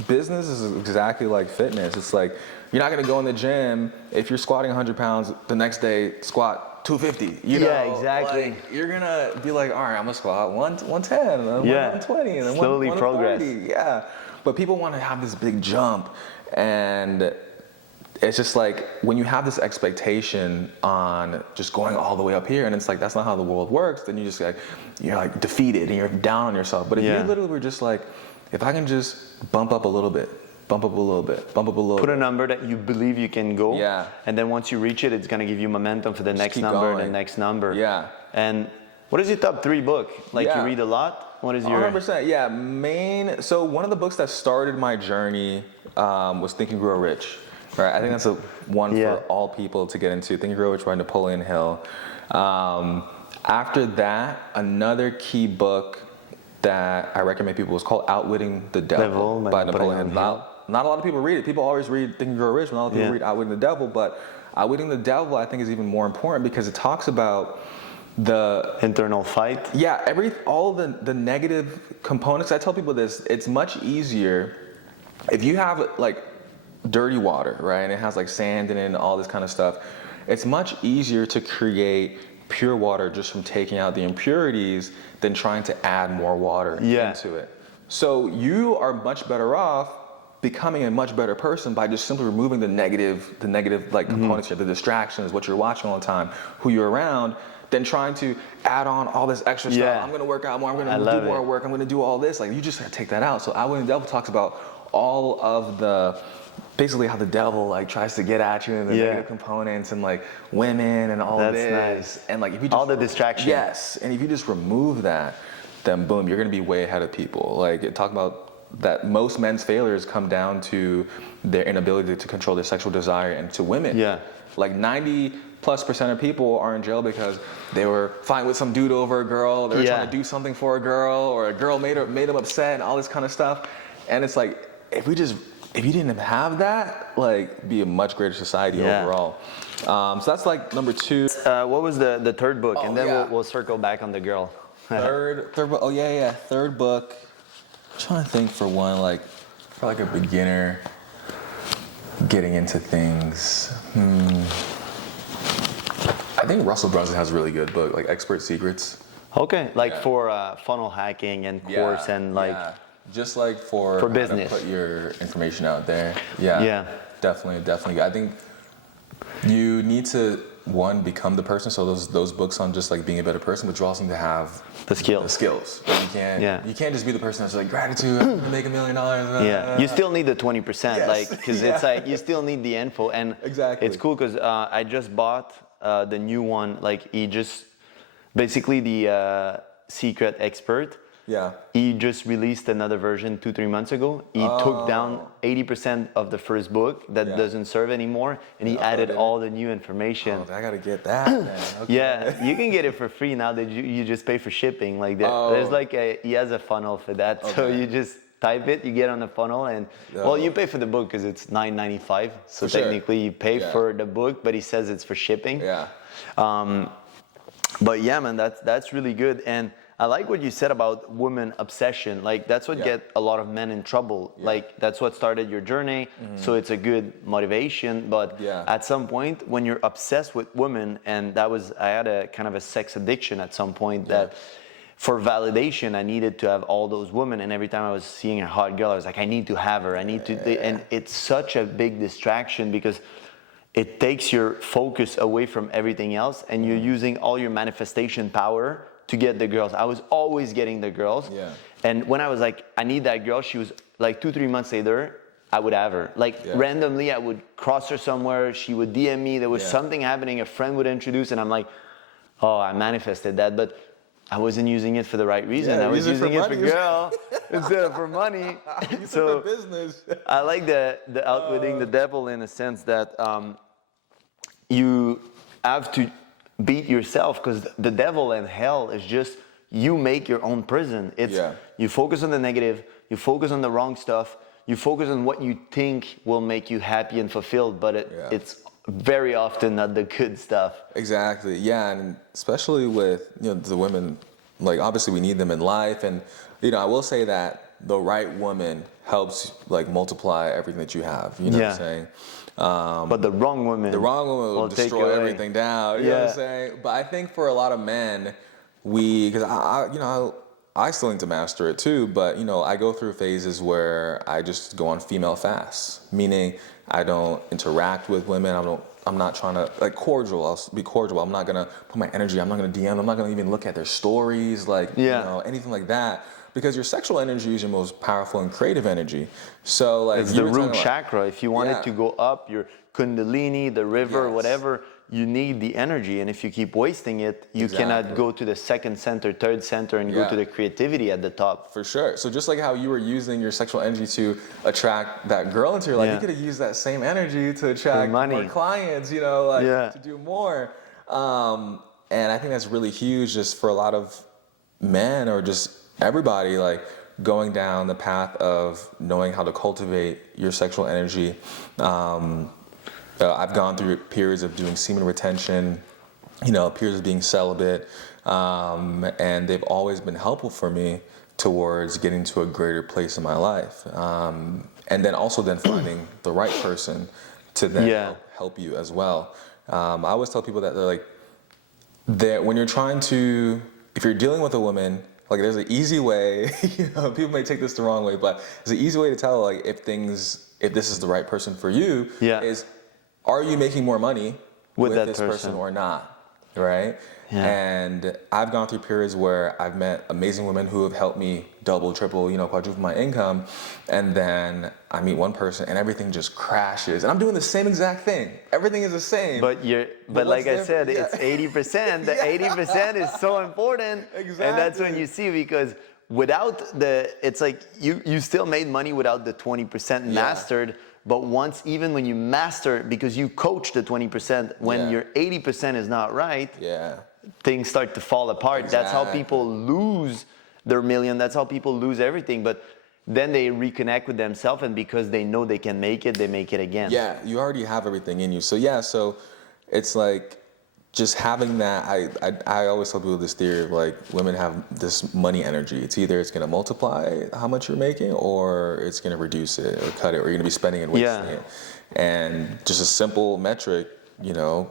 business is exactly like fitness. It's like you're not gonna go in the gym if you're squatting 100 pounds the next day squat 250. Exactly. You're gonna be like, all right, I'm gonna squat 110, and then 120, and then slowly 130. progress. Yeah. But people want to have this big jump, and it's just like when you have this expectation on just going all the way up here, and it's like that's not how the world works. Then you're defeated and you're down on yourself. But if you literally were just like, if I can just bump up a little bit, bump up a little bit, bump up a little bit. Put a number that you believe you can go. Yeah. And then once you reach it, it's going to give you momentum for the next number, the next number. Yeah. And what is your top 3 book? You read a lot? What is your... 100%, yeah. So one of the books that started my journey was Think and Grow Rich. Right? I think that's one for all people to get into. Think and Grow Rich by Napoleon Hill. After that, another key book that I recommend people is called Outwitting the Devil by Napoleon Hill. Not a lot of people read it. People always read Think and Grow Rich, but not a lot of people read Outwitting the Devil. But Outwitting the Devil, I think, is even more important because it talks about the internal fight. Yeah, all the negative components. I tell people this: it's much easier if you have dirty water, right, and it has sand in it and all this kind of stuff. It's much easier to create pure water just from taking out the impurities than trying to add more water into it. So you are much better off becoming a much better person by just simply removing the negative components, the distractions, what you're watching all the time, who you're around, than trying to add on all this extra stuff. I'm going to work out more, I'm going to do more work, I'm going to do all this. You just got to take that out. So Outwitting the Devil talks about all of basically how the devil tries to get at you and the negative components and women and all of this. That's nice. And if you just, all the distractions. Yes. And if you just remove that, then boom, you're going to be way ahead of people. Talk about that most men's failures come down to their inability to control their sexual desire, and to women. 90+% of people are in jail because they were fighting with some dude over a girl, they were trying to do something for a girl, or a girl made them upset and all this kind of stuff. And it's if you didn't have that, be a much greater society overall. So that's number 2. What was the third book? And then we'll circle back on the girl. Third book. Oh yeah. Third book. I'm trying to think for one for a beginner getting into things. I think Russell Brunson has a really good book, Expert Secrets. Okay, for funnel hacking and course and just for business, how to put your information out there. Definitely. I think you need to become the person. So those books on just being a better person, but you also need to have the skills. You can't just be the person that's gratitude, I'm gonna make $1 million. You still need the 20%, because it's you still need the info. And it's cool because I just bought the new one. He just basically the Secret Expert. He just released another version 2-3 months ago. He took down 80% of the first book that doesn't serve anymore, and he added all the new information. I gotta get that, man. Okay. You can get it for free now that you just pay for shipping. There's he has a funnel for that. Okay. So you just type it, you get on the funnel, and you pay for the book because it's $9.95. So technically you pay for the book, but he says it's for shipping. But yeah, man, that's really good. And I like what you said about women obsession. That's what get a lot of men in trouble. That's what started your journey. So it's a good motivation. But at some point, when you're obsessed with women, and I had a kind of a sex addiction at some point that for validation, I needed to have all those women. And every time I was seeing a hot girl, I was like, I need to have her. I need to. And it's such a big distraction because it takes your focus away from everything else, and you're using all your manifestation power to get the girls. I was always getting the girls. And when I was I need that girl, she was 2-3 months later, I would have her. Like randomly, I would cross her somewhere. She would DM me. There was something happening. A friend would introduce, and I'm like, oh, I manifested that, but I wasn't using it for the right reason. I was using it for girl instead of for money. So for business. I like the outwitting the devil in a sense that you have to beat yourself, because the devil and hell is just, you make your own prison. It's you focus on the negative, you focus on the wrong stuff, you focus on what you think will make you happy and fulfilled, but it's very often not the good stuff. Exactly. Yeah, and especially with the women, like obviously we need them in life, and I will say that the right woman helps like multiply everything that you have. You know what I'm saying? But the wrong woman will destroy everything down. You know what I'm saying? But I think for a lot of men, because I still need to master it too, but I go through phases where I just go on female fasts, meaning I don't interact with women. I'm not trying to like cordial. I'll be cordial. I'm not gonna put my energy. I'm not gonna DM. I'm not gonna even look at their stories, like anything like that. Because your sexual energy is your most powerful and creative energy. So like it's the root chakra. If you want it to go up, your kundalini, the river, whatever, you need the energy. And if you keep wasting it, you cannot go to the second center, third center, and go to the creativity at the top. For sure. So just like how you were using your sexual energy to attract that girl into your life, you could have used that same energy to attract more clients, to do more. And I think that's really huge just for a lot of men, or just everybody, like going down the path of knowing how to cultivate your sexual energy. I've gone through periods of doing semen retention, periods of being celibate, and they've always been helpful for me towards getting to a greater place in my life. And then also finding the right person to then help you as well. I always tell people that when you're trying to, if you're dealing with a woman, like there's an easy way, people may take this the wrong way, but there's an easy way to tell like if this is the right person for you, is are you making more money with this person or not, right? Yeah. And I've gone through periods where I've met amazing women who have helped me double, triple, quadruple my income, and then I meet one person and everything just crashes, and I'm doing the same exact thing. Everything is the same. But like I said, it's 80%. The 80% is so important. Exactly. And that's when you see, because without it's like you still made money without the 20% mastered. But even when you master it, because you coach the 20%, when your 80% is not right, things start to fall apart. Exactly. That's how people lose their million. That's how people lose everything. But then they reconnect with themselves, and because they know they can make it, they make it again. Yeah, you already have everything in you. So it's like just having that. I always tell people this theory of like women have this money energy. It's either it's going to multiply how much you're making, or it's going to reduce it or cut it, or you're going to be spending and wasting it. And just a simple metric,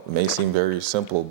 may seem very simple,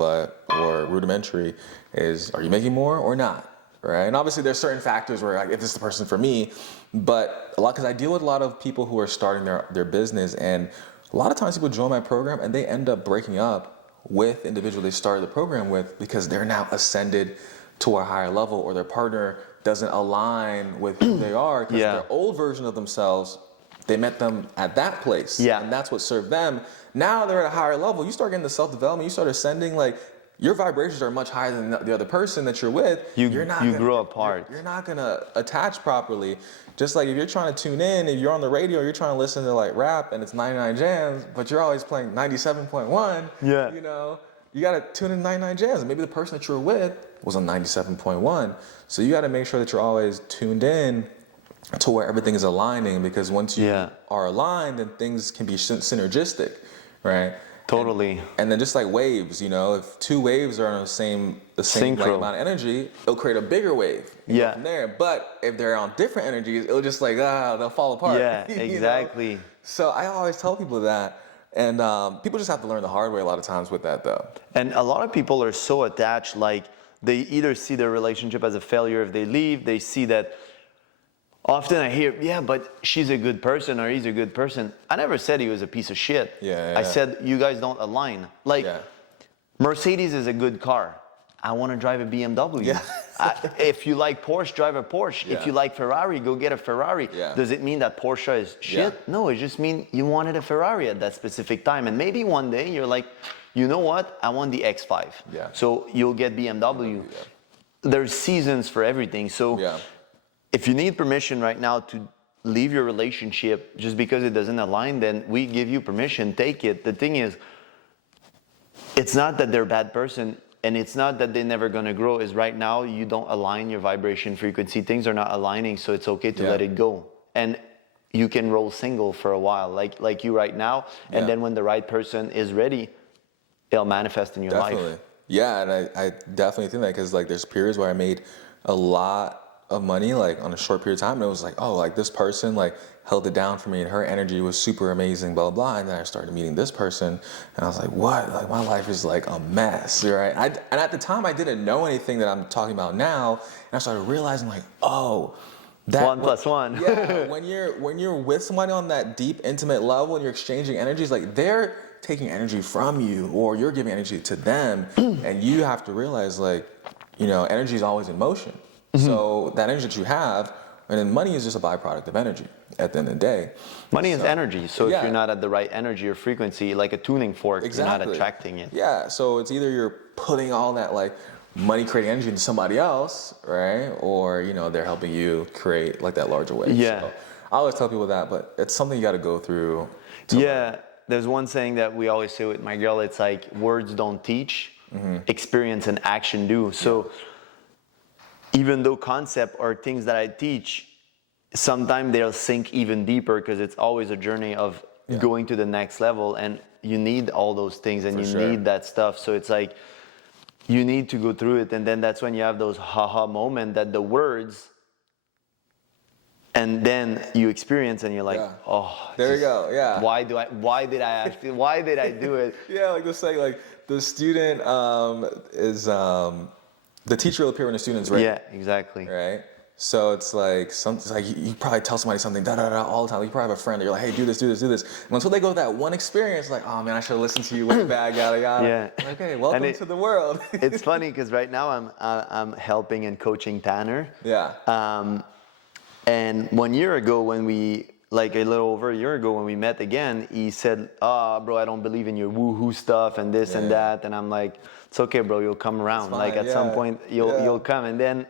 or rudimentary, is are you making more or not? Right? And obviously there's certain factors where like if this is the person for me, but because I deal with a lot of people who are starting their business, and a lot of times people join my program and they end up breaking up with individual they started the program with because they're now ascended to a higher level, or their partner doesn't align with who they are, because their old version of themselves, they met them at that place, and that's what served them. Now they're at a higher level. You start getting the self-development, you start ascending, like your vibrations are much higher than the other person that you're with. You grow apart. You're not gonna attach properly. Just like if you're trying to tune in, if you're on the radio, you're trying to listen to like rap and it's 99 jams, but you're always playing 97.1. You gotta tune in 99 jams, and maybe the person that you're with was on 97.1. So you gotta make sure that you're always tuned in to where everything is aligning, because once you are aligned, then things can be synergistic, right? Totally. And then just like waves, if two waves are on the same like, amount of energy, it'll create a bigger wave. From there. But if they're on different energies, it'll just like they'll fall apart. Yeah, exactly. So I always tell people that, and people just have to learn the hard way a lot of times with that, though. And a lot of people are so attached, like they either see their relationship as a failure if they leave. They see that. Often I hear, but she's a good person or he's a good person. I never said he was a piece of shit. I said, you guys don't align. Like, Mercedes is a good car. I want to drive a BMW. If you like Porsche, drive a Porsche. Yeah. If you like Ferrari, go get a Ferrari. Yeah. Does it mean that Porsche is shit? Yeah. No, it just means you wanted a Ferrari at that specific time. And maybe one day you're like, you know what? I want the X5. Yeah. So you'll get BMW. Yeah. There's seasons for everything. So if you need permission right now to leave your relationship just because it doesn't align, then we give you permission, take it. The thing is, it's not that they're a bad person, and it's not that they're never gonna grow. Is right now you don't align your vibration frequency. Things are not aligning, so it's okay to let it go. And you can roll single for a while, like you right now, and then when the right person is ready, it'll manifest in your life. Yeah, and I definitely think that, because like there's periods where I made a lot of money like on a short period of time, and it was like, oh, like this person like held it down for me, and her energy was super amazing, blah blah. And then I started meeting this person, and I was like, what? Like my life is like a mess, right? And at the time I didn't know anything that I'm talking about now, and I started realizing like, oh, that 1 + 1. Yeah, when you're with somebody on that deep, intimate level, and you're exchanging energies, like they're taking energy from you, or you're giving energy to them, and you have to realize like, you know, energy is always in motion. So that energy that you have, and then money is just a byproduct of energy at the end of the day. Money is energy. So if you're not at the right energy or frequency, like a tuning fork, you're not attracting it. Yeah. So it's either you're putting all that like money creating energy into somebody else, right? Or, you know, they're helping you create like that larger wave. Yeah. So I always tell people that, but it's something you got to go through. There's one saying that we always say with my girl, it's like words don't teach, experience and action do. So even though concept or things that I teach, sometimes they'll sink even deeper, because it's always a journey of going to the next level, and you need all those things, and need that stuff. So it's like you need to go through it, and then that's when you have those haha moment that the words, and then you experience, and you're like, oh, there you go. Yeah. Why did I do it? Yeah, like this saying, like the student is the teacher will appear when the student's ready. Yeah, exactly. Right. So it's like you probably tell somebody something all the time. Like you probably have a friend that you're like, hey, do this. And until they go that one experience, like, oh man, I should have listened to you way back, yada. Yeah. Okay, welcome to the world. It's funny because right now I'm helping and coaching Tanner. Yeah. And 1 year ago when a little over a year ago when we met again, he said, bro, I don't believe in your woohoo stuff and this and that. And I'm like, it's okay, bro, you'll come around. Like at some point you'll come. And then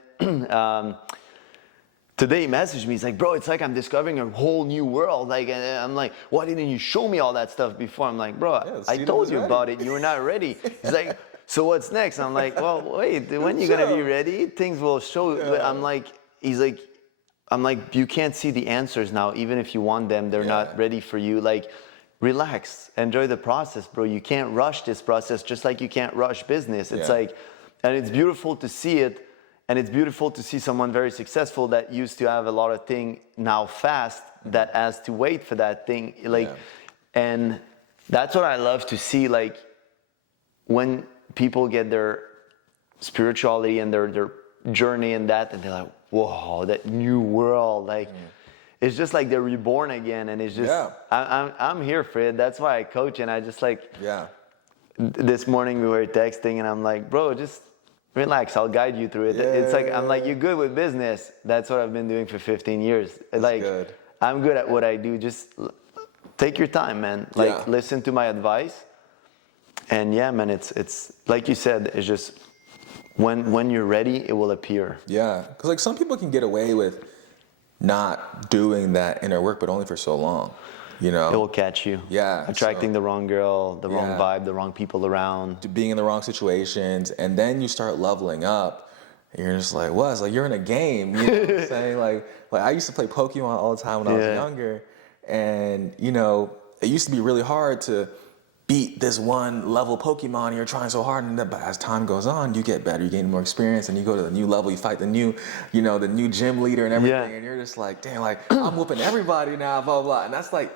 today he messaged me, he's like, bro, it's like I'm discovering a whole new world. Like, and I'm like, why didn't you show me all that stuff before? I'm like, bro, I told you about it. You were not ready. He's like, so what's next? I'm like, well, wait, when you're going to be ready, things will show. Yeah. I'm like, you can't see the answers now. Even if you want them, they're not ready for you. Like, relax, enjoy the process, bro. You can't rush this process, just like you can't rush business. It's like, and it's beautiful to see it. And it's beautiful to see someone very successful that used to have a lot of things now fast that has to wait for that thing. And that's what I love to see. Like, when people get their spirituality and their journey and that, and they're like, whoa, that new world, it's just like they're reborn again. And it's just, I'm here for it. That's why I coach. And I just this morning we were texting and I'm like, bro, just relax, I'll guide you through it. It's like, I'm like, you're good with business. That's what I've been doing for 15 years. Good. I'm good at what I do. Just take your time, man. Listen to my advice. And man, it's like you said, it's just, when you're ready, it will appear. Yeah, because like some people can get away with not doing that inner work, but only for so long, you know? It will catch you. Yeah. Attracting the wrong girl, the wrong vibe, the wrong people around. Being in the wrong situations, and then you start leveling up, and you're just like, what? It's like you're in a game, you know what I'm saying? Like I used to play Pokemon all the time when I was younger, and you know, it used to be really hard to beat this one level Pokemon, and you're trying so hard, but as time goes on, you get better, you gain more experience, and you go to the new level, you fight the new, you know, the new gym leader and everything, and you're just like, damn, like I'm whooping everybody now, blah, blah, and that's like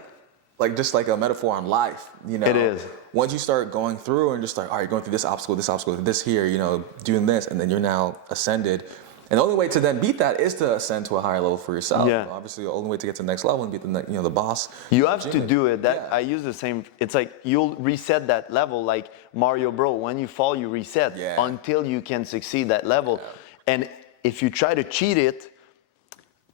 just like a metaphor on life, you know? It is. Once you start going through and just like, all right, going through this obstacle, this here, you know, doing this, and then you're now ascended. And the only way to then beat that is to ascend to a higher level for yourself. Yeah. You know, obviously, the only way to get to the next level and beat the boss. You have to do it. I use the same. It's like you'll reset that level, like Mario Bros. When you fall, you reset until you can succeed that level. And if you try to cheat it,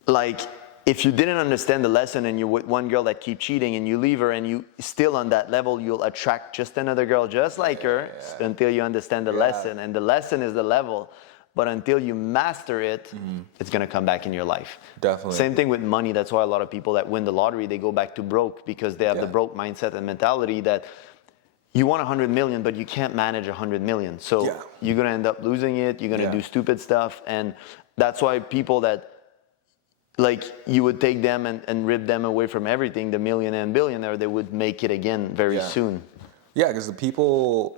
like if you didn't understand the lesson and you're with one girl that keeps cheating and you leave her and you still on that level, you'll attract just another girl just like her until you understand the lesson. And the lesson is the level. But until you master it, it's going to come back in your life. Definitely. Same thing with money. That's why a lot of people that win the lottery, they go back to broke because they have the broke mindset and mentality that you want 100 million, but you can't manage 100 million. So you're going to end up losing it. You're going to do stupid stuff. And that's why people that, like, you would take them and rip them away from everything, the millionaire and billionaire, they would make it again very soon. Yeah, because the people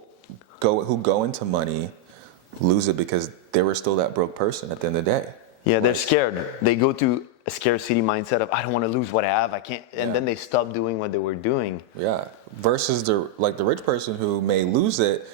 who go into money lose it because they were still that broke person at the end of the day. Yeah, they're scared. They go to a scarcity mindset of, I don't want to lose what I have. I can't. And then they stop doing what they were doing. Yeah. Versus the rich person who may lose it,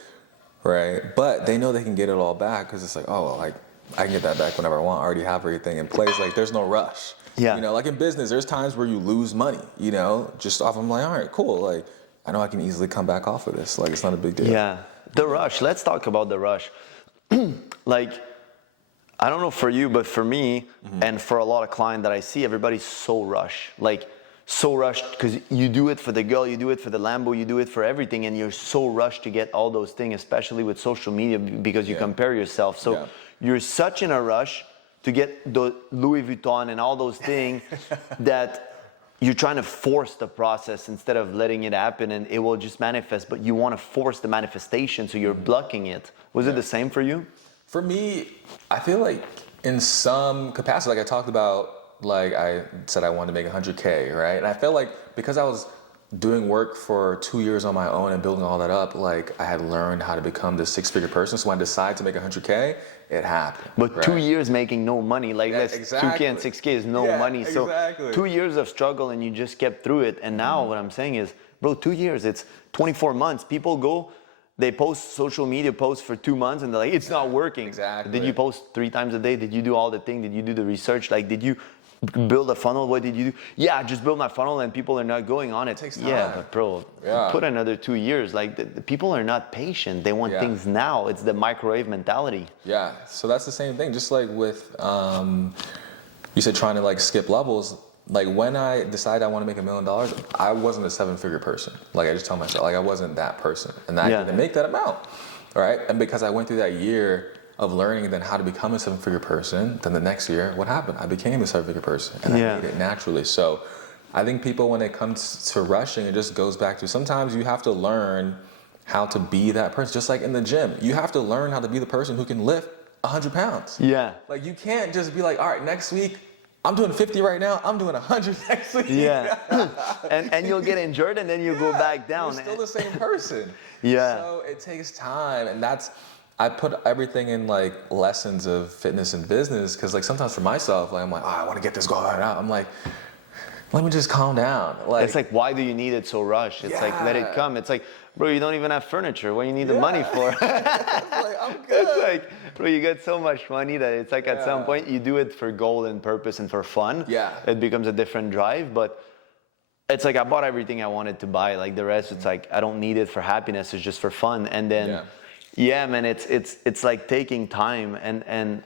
right? But they know they can get it all back because it's like, oh, well, like, I can get that back whenever I want. I already have everything in place. Like, there's no rush. Yeah. You know, like in business, there's times where you lose money, you know, just off. I'm like, all right, cool. Like, I know I can easily come back off of this. Like, it's not a big deal. Yeah. The rush. Let's talk about the rush. Like, I don't know for you, but for me and for a lot of clients that I see, everybody's so rushed. Like, so rushed because you do it for the girl, you do it for the Lambo, you do it for everything, and you're so rushed to get all those things, especially with social media because you compare yourself. So you're such in a rush to get the Louis Vuitton and all those things that you're trying to force the process instead of letting it happen, and it will just manifest, but you want to force the manifestation, so you're blocking it. Was it the same for you? For me, I feel like in some capacity, like I talked about, like I said I wanted to make 100K, right? And I felt like because I was doing work for 2 years on my own and building all that up, like I had learned how to become this six-figure person. So when I decided to make 100K, it happened. But 2 years making no money, like that's 2K and 6K is no money. So 2 years of struggle and you just kept through it. And now what I'm saying is, bro, 2 years, it's 24 months. People go, they post social media posts for 2 months and they're like, it's not working. Exactly. Did you post 3 times a day? Did you do all the things? Did you do the research? Like, did you build a funnel? What did you do? Yeah, I just built my funnel and people are not going on it. It takes time. Yeah, but bro, put another 2 years. Like, the people are not patient. They want things now. It's the microwave mentality. Yeah, so that's the same thing. Just like with, you said trying to like skip levels. Like when I decided I want to make $1 million, I wasn't a 7-figure person. Like I just tell myself, like I wasn't that person. And I didn't make that amount, right? And because I went through that year of learning then how to become a 7-figure person, then the next year, what happened? I became a 7-figure person and I made it naturally. So I think people, when it comes to rushing, it just goes back to sometimes you have to learn how to be that person. Just like in the gym, you have to learn how to be the person who can lift 100 pounds. Yeah. Like you can't just be like, all right, next week, I'm doing 50 right now, I'm doing 100 next week. Yeah. and you'll get injured and then you go back down. You're still the same person. So it takes time, and I put everything in like lessons of fitness and business because like sometimes for myself, like I'm like, oh, I want to get this goal right out. I'm like, let me just calm down. Like, it's like, why do you need it so rushed? It's like, let it come. It's like, bro, you don't even have furniture. What do you need the money for? Like, I'm good. It's like, bro, you get so much money that it's like at some point you do it for goal and purpose and for fun. Yeah. It becomes a different drive, but it's like I bought everything I wanted to buy. Like the rest, it's like I don't need it for happiness. It's just for fun. And then, man, it's like taking time and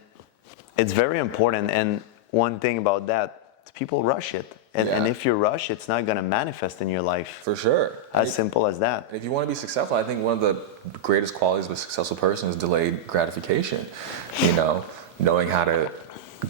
it's very important. And one thing about that, people rush it. And if you rush, it's not going to manifest in your life. For sure. As simple as that. If you want to be successful, I think one of the greatest qualities of a successful person is delayed gratification. You know, knowing how to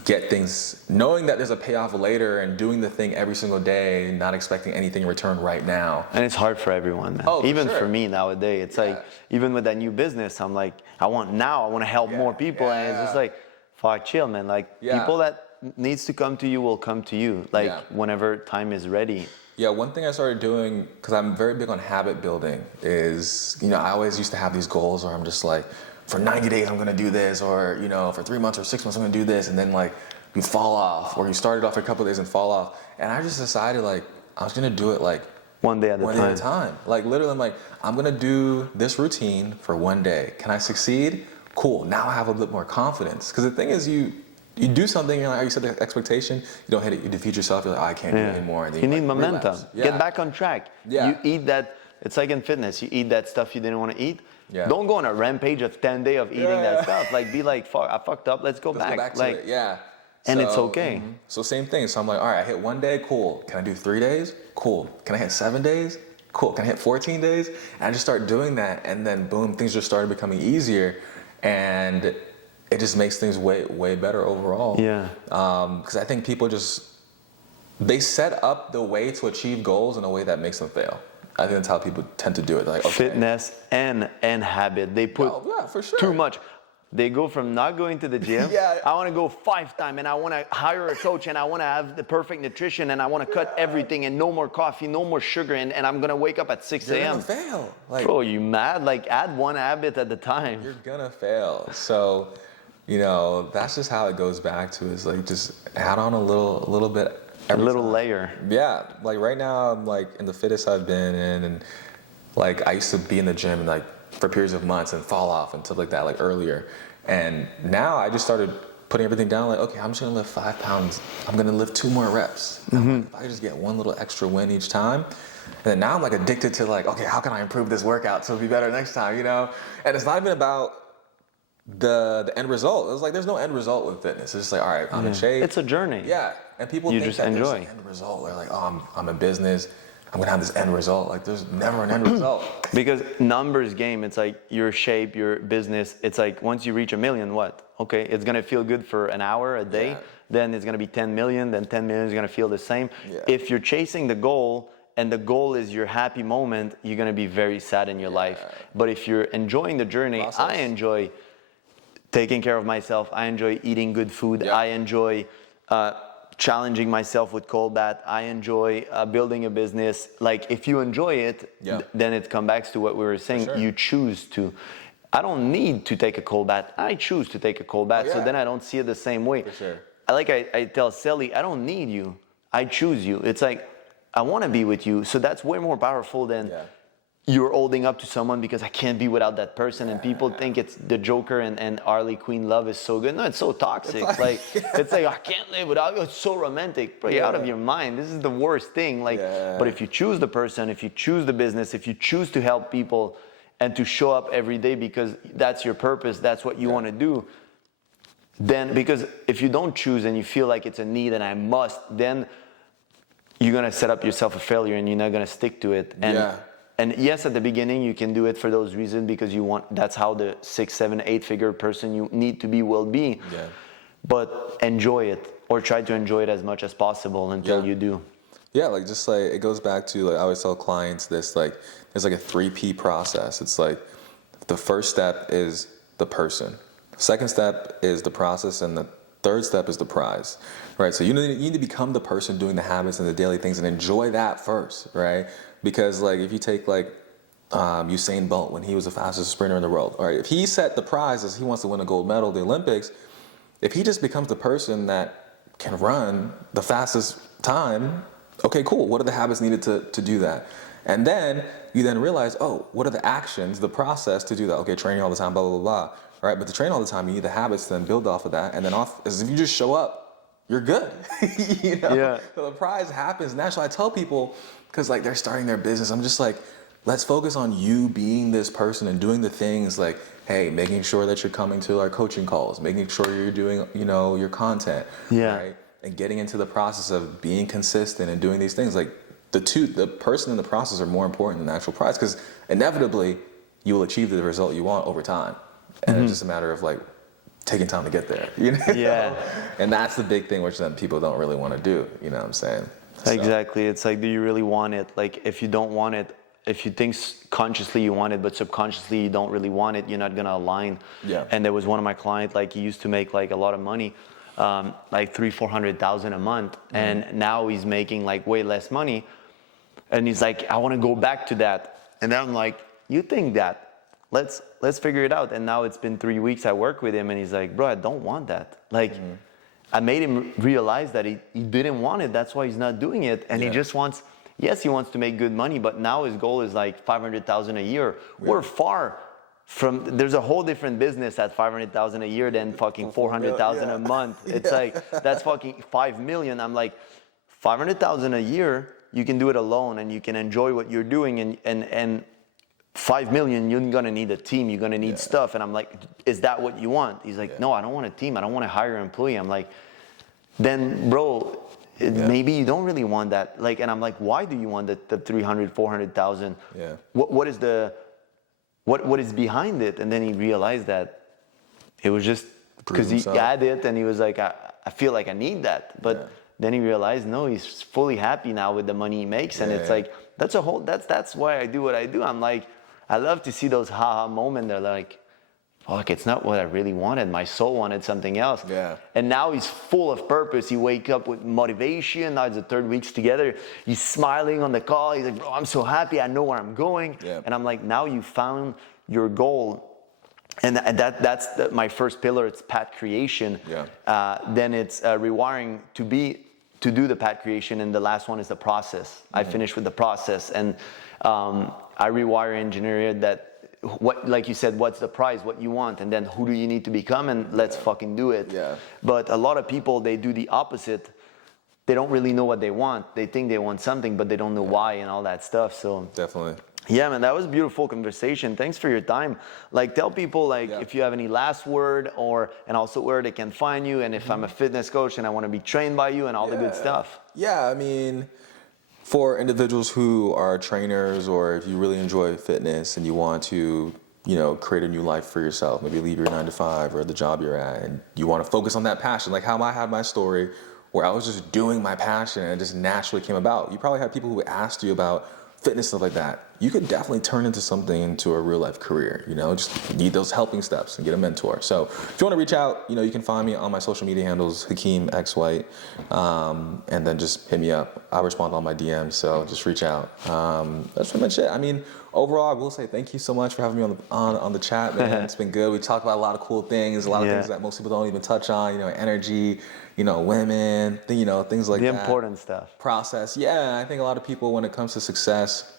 get things, knowing that there's a payoff later and doing the thing every single day, not expecting anything in return right now. And it's hard for everyone, man. Oh, even for me nowadays. It's like, even with that new business, I'm like, I want to help more people. And it's just like, fuck, chill, man. Like, people that needs to come to you will come to you, like whenever time is ready. Yeah, one thing I started doing, because I'm very big on habit building, is, you know, I always used to have these goals where I'm just like, for 90 days I'm gonna do this, or, you know, for 3 months or 6 months I'm gonna do this, and then like you fall off, or you started off for a couple of days and fall off. And I just decided like, I was gonna do it like one day at a time. Like literally I'm like, I'm gonna do this routine for 1 day. Can I succeed? Cool, now I have a bit more confidence. Because the thing is you do something, you know, how you set the expectation, you don't hit it, you defeat yourself, you're like, oh, I can't do it anymore. And then you need momentum. Yeah. Get back on track. You eat that, it's like in fitness, you eat that stuff you didn't want to eat. Yeah. Don't go on a rampage of 10 days of eating that stuff. Like, be like, fuck, I fucked up. Let's go back. To it. Yeah. And it's okay. So same thing. So I'm like, all right, I hit 1 day, cool. Can I do 3 days? Cool. Can I hit 7 days? Cool. Can I hit 14 days? And I just start doing that, and then boom, things just started becoming easier, and it just makes things way better overall. Yeah. Because I think people they set up the way to achieve goals in a way that makes them fail. I think that's how people tend to do it. Like, okay. Fitness and habit. They put for sure. too much. They go from not going to the gym. I want to go 5 times, and I want to hire a coach, and I want to have the perfect nutrition, and I want to cut everything, and no more coffee, no more sugar, and I'm going to wake up at 6 a.m. You're going to fail. Like, bro, you mad? Like, add one habit at a time. You're going to fail. So, that's just how it goes back to, is like, just add on a little bit. A little layer. Yeah. Like right now, I'm like in the fittest I've been in, and like I used to be in the gym like for periods of months and fall off and stuff like that, like earlier. And now I just started putting everything down, like, okay, I'm just gonna lift 5 pounds. I'm gonna lift 2 more reps. Like, if I just get one little extra win each time. And then now I'm like addicted to like, okay, how can I improve this workout so it'll be better next time, And it's not even about the end result. It was like, there's no end result with fitness. It's just like, all right, I'm in shape. It's a journey. Yeah. And people think just that enjoy. There's an end result. They're like, oh, I'm in business. I'm gonna have this end result. Like, there's never an end result. Because numbers game, it's like your shape, your business. It's like once you reach 1 million, what? Okay, it's gonna feel good for an hour, a day. Then it's gonna be 10 million. Then 10 million is gonna feel the same. If you're chasing the goal, and the goal is your happy moment, you're gonna be very sad in your life. But if you're enjoying the journey, I enjoy taking care of myself. I enjoy eating good food. I enjoy challenging myself with cold bath. I enjoy building a business. Like, if you enjoy it, then it comes back to what we were saying. You choose to. I don't need to take a cold bath. I choose to take a cold bath. So then I don't see it the same way. I tell Sally, I don't need you. I choose you. It's like, I want to be with you. So that's way more powerful than you're holding up to someone because I can't be without that person. And people think it's the Joker and Harley Quinn love is so good. No, it's so toxic. It's like, I can't live without you. It's so romantic. Bro, you're out of your mind. This is the worst thing. But if you choose the person, if you choose the business, if you choose to help people and to show up every day because that's your purpose, that's what you want to do, then, because if you don't choose and you feel like it's a need and I must, then you're going to set up yourself a failure and you're not going to stick to it. And yes, at the beginning, you can do it for those reasons because you want, that's how the 6, 7, 8 figure person you need to be will be. But enjoy it, or try to enjoy it as much as possible until you do. Yeah, like, just like, it goes back to, like, I always tell clients this, like, there's like a 3P process. It's like, the first step is the person. Second step is the process, and the third step is the prize, right? So you need to become the person doing the habits and the daily things and enjoy that first, right? Because, like, if you take, like, Usain Bolt, when he was the fastest sprinter in the world, all right, if he set the prize as he wants to win a gold medal at the Olympics, if he just becomes the person that can run the fastest time, okay, cool. What are the habits needed to do that? And then you then realize, oh, what are the actions, the process to do that? Okay, training all the time, blah, blah, blah, blah. All right, but to train all the time, you need the habits to then build off of that. And then as if you just show up, you're good. So the prize happens naturally. I tell people, because, like, they're starting their business, I'm just like, let's focus on you being this person and doing the things like, hey, making sure that you're coming to our coaching calls, making sure you're doing, your content, right? And getting into the process of being consistent and doing these things. Like, the person and the process are more important than the actual prize, because inevitably you will achieve the result you want over time. And it's just a matter of, like, taking time to get there, And that's the big thing, which then people don't really want to do, you know what I'm saying? Exactly. It's like, do you really want it? Like, if you don't want it, if you think consciously you want it, but subconsciously you don't really want it, you're not going to align. And there was one of my clients, like, he used to make, like, a lot of money, like $300,000-400,000 a month. And now he's making, like, way less money. And he's like, I want to go back to that. And then I'm like, you think that? Let's figure it out. And now it's been 3 weeks I work with him, and he's like, bro, I don't want that. Like, I made him realize that he didn't want it. That's why he's not doing it. And he just wants, yes, he wants to make good money, but now his goal is like $500,000 a year. We're far from, there's a whole different business at $500,000 a year than fucking $400,000 a month. It's like, that's fucking 5 million. I'm like, $500,000 a year, you can do it alone and you can enjoy what you're doing. And 5 million, you're gonna need a team, you're gonna need stuff. And I'm like, is that what you want? He's like, no, I don't want a team, I don't want to hire an employee. I'm like, then bro, maybe you don't really want that. Like, and I'm like, why do you want the 300, 400,000? Yeah. What is behind it? And then he realized that it was just because he had it, and he was like, I feel like I need that. But then he realized, no, he's fully happy now with the money he makes. And it's like, that's why I do what I do. I'm like, I love to see those haha moments. They're like, fuck, it's not what I really wanted. My soul wanted something else. Yeah. And now he's full of purpose. He wake up with motivation. Now it's the 3rd weeks together. He's smiling on the call. He's like, bro, I'm so happy. I know where I'm going. Yeah. And I'm like, now you found your goal. And that's my first pillar. It's path creation. Yeah. Then it's rewiring to do the path creation. And the last one is the process. I finish with the process. And I rewire engineer that, like you said, what's the prize, what you want, and then who do you need to become, and let's fucking do it. Yeah. But a lot of people, they do the opposite. They don't really know what they want. They think they want something, but they don't know why and all that stuff. So definitely. Yeah, man, that was a beautiful conversation. Thanks for your time. Like, tell people, like, if you have any last word, and also where they can find you, and if I'm a fitness coach and I want to be trained by you and all the good stuff. Yeah, I mean, for individuals who are trainers, or if you really enjoy fitness and you want to, create a new life for yourself, maybe leave your 9-to-5 or the job you're at, and you want to focus on that passion, like how I had my story where I was just doing my passion and it just naturally came about. You probably have people who asked you about fitness, stuff like that. You could definitely turn into a real life career, just need those helping steps and get a mentor. So if you want to reach out, you can find me on my social media handles, Hakeem X White, and then just hit me up. I respond to all my DMs, so just reach out. That's pretty much it. I mean, overall, I will say thank you so much for having me on the chat, man. It's been good. We talked about a lot of cool things, a lot of things that most people don't even touch on, energy, women, things like that. The important stuff. Process. Yeah, I think a lot of people, when it comes to success,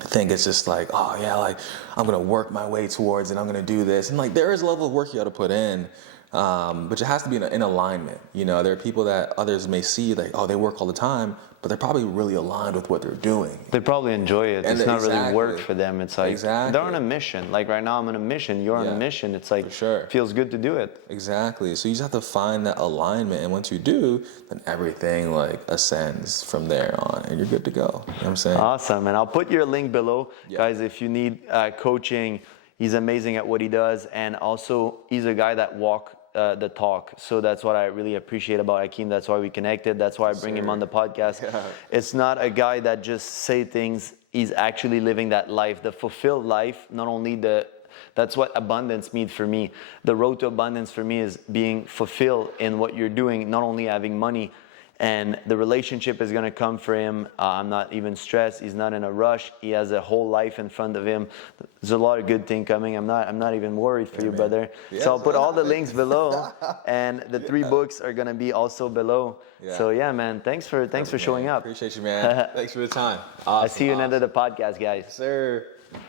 think it's just like, oh yeah, like I'm gonna work my way towards it, I'm gonna do this. And like there is a level of work you gotta put in, but it has to be in alignment. There are people that others may see like, oh, they work all the time, but they're probably really aligned with what they're doing. They probably enjoy it. And it's not really work for them. It's like they're on a mission. Like right now I'm on a mission, you're on a mission. It's like, it feels good to do it. Exactly. So you just have to find that alignment, and once you do, then everything like ascends from there on, and you're good to go. You know what I'm saying? Awesome. And I'll put your link below. Guys, if you need coaching, he's amazing at what he does, and also he's a guy that walks the talk. So that's what I really appreciate about Hakeem. That's why we connected. That's why I bring him on the podcast. It's not a guy that just say things. He's actually living that life, the fulfilled life. Not only that's what abundance means for me. The road to abundance for me is being fulfilled in what you're doing, not only having money. And the relationship is going to come for him. I'm not even stressed. He's not in a rush. He has a whole life in front of him. There's a lot of good things coming. I'm not even worried for you, brother. Yes. So I'll put all the links below, and the 3 books are going to be also below. So yeah, man, thanks for showing up. Appreciate you, man. Thanks for the time. Awesome. I'll see you in the podcast, guys. Yes, sir.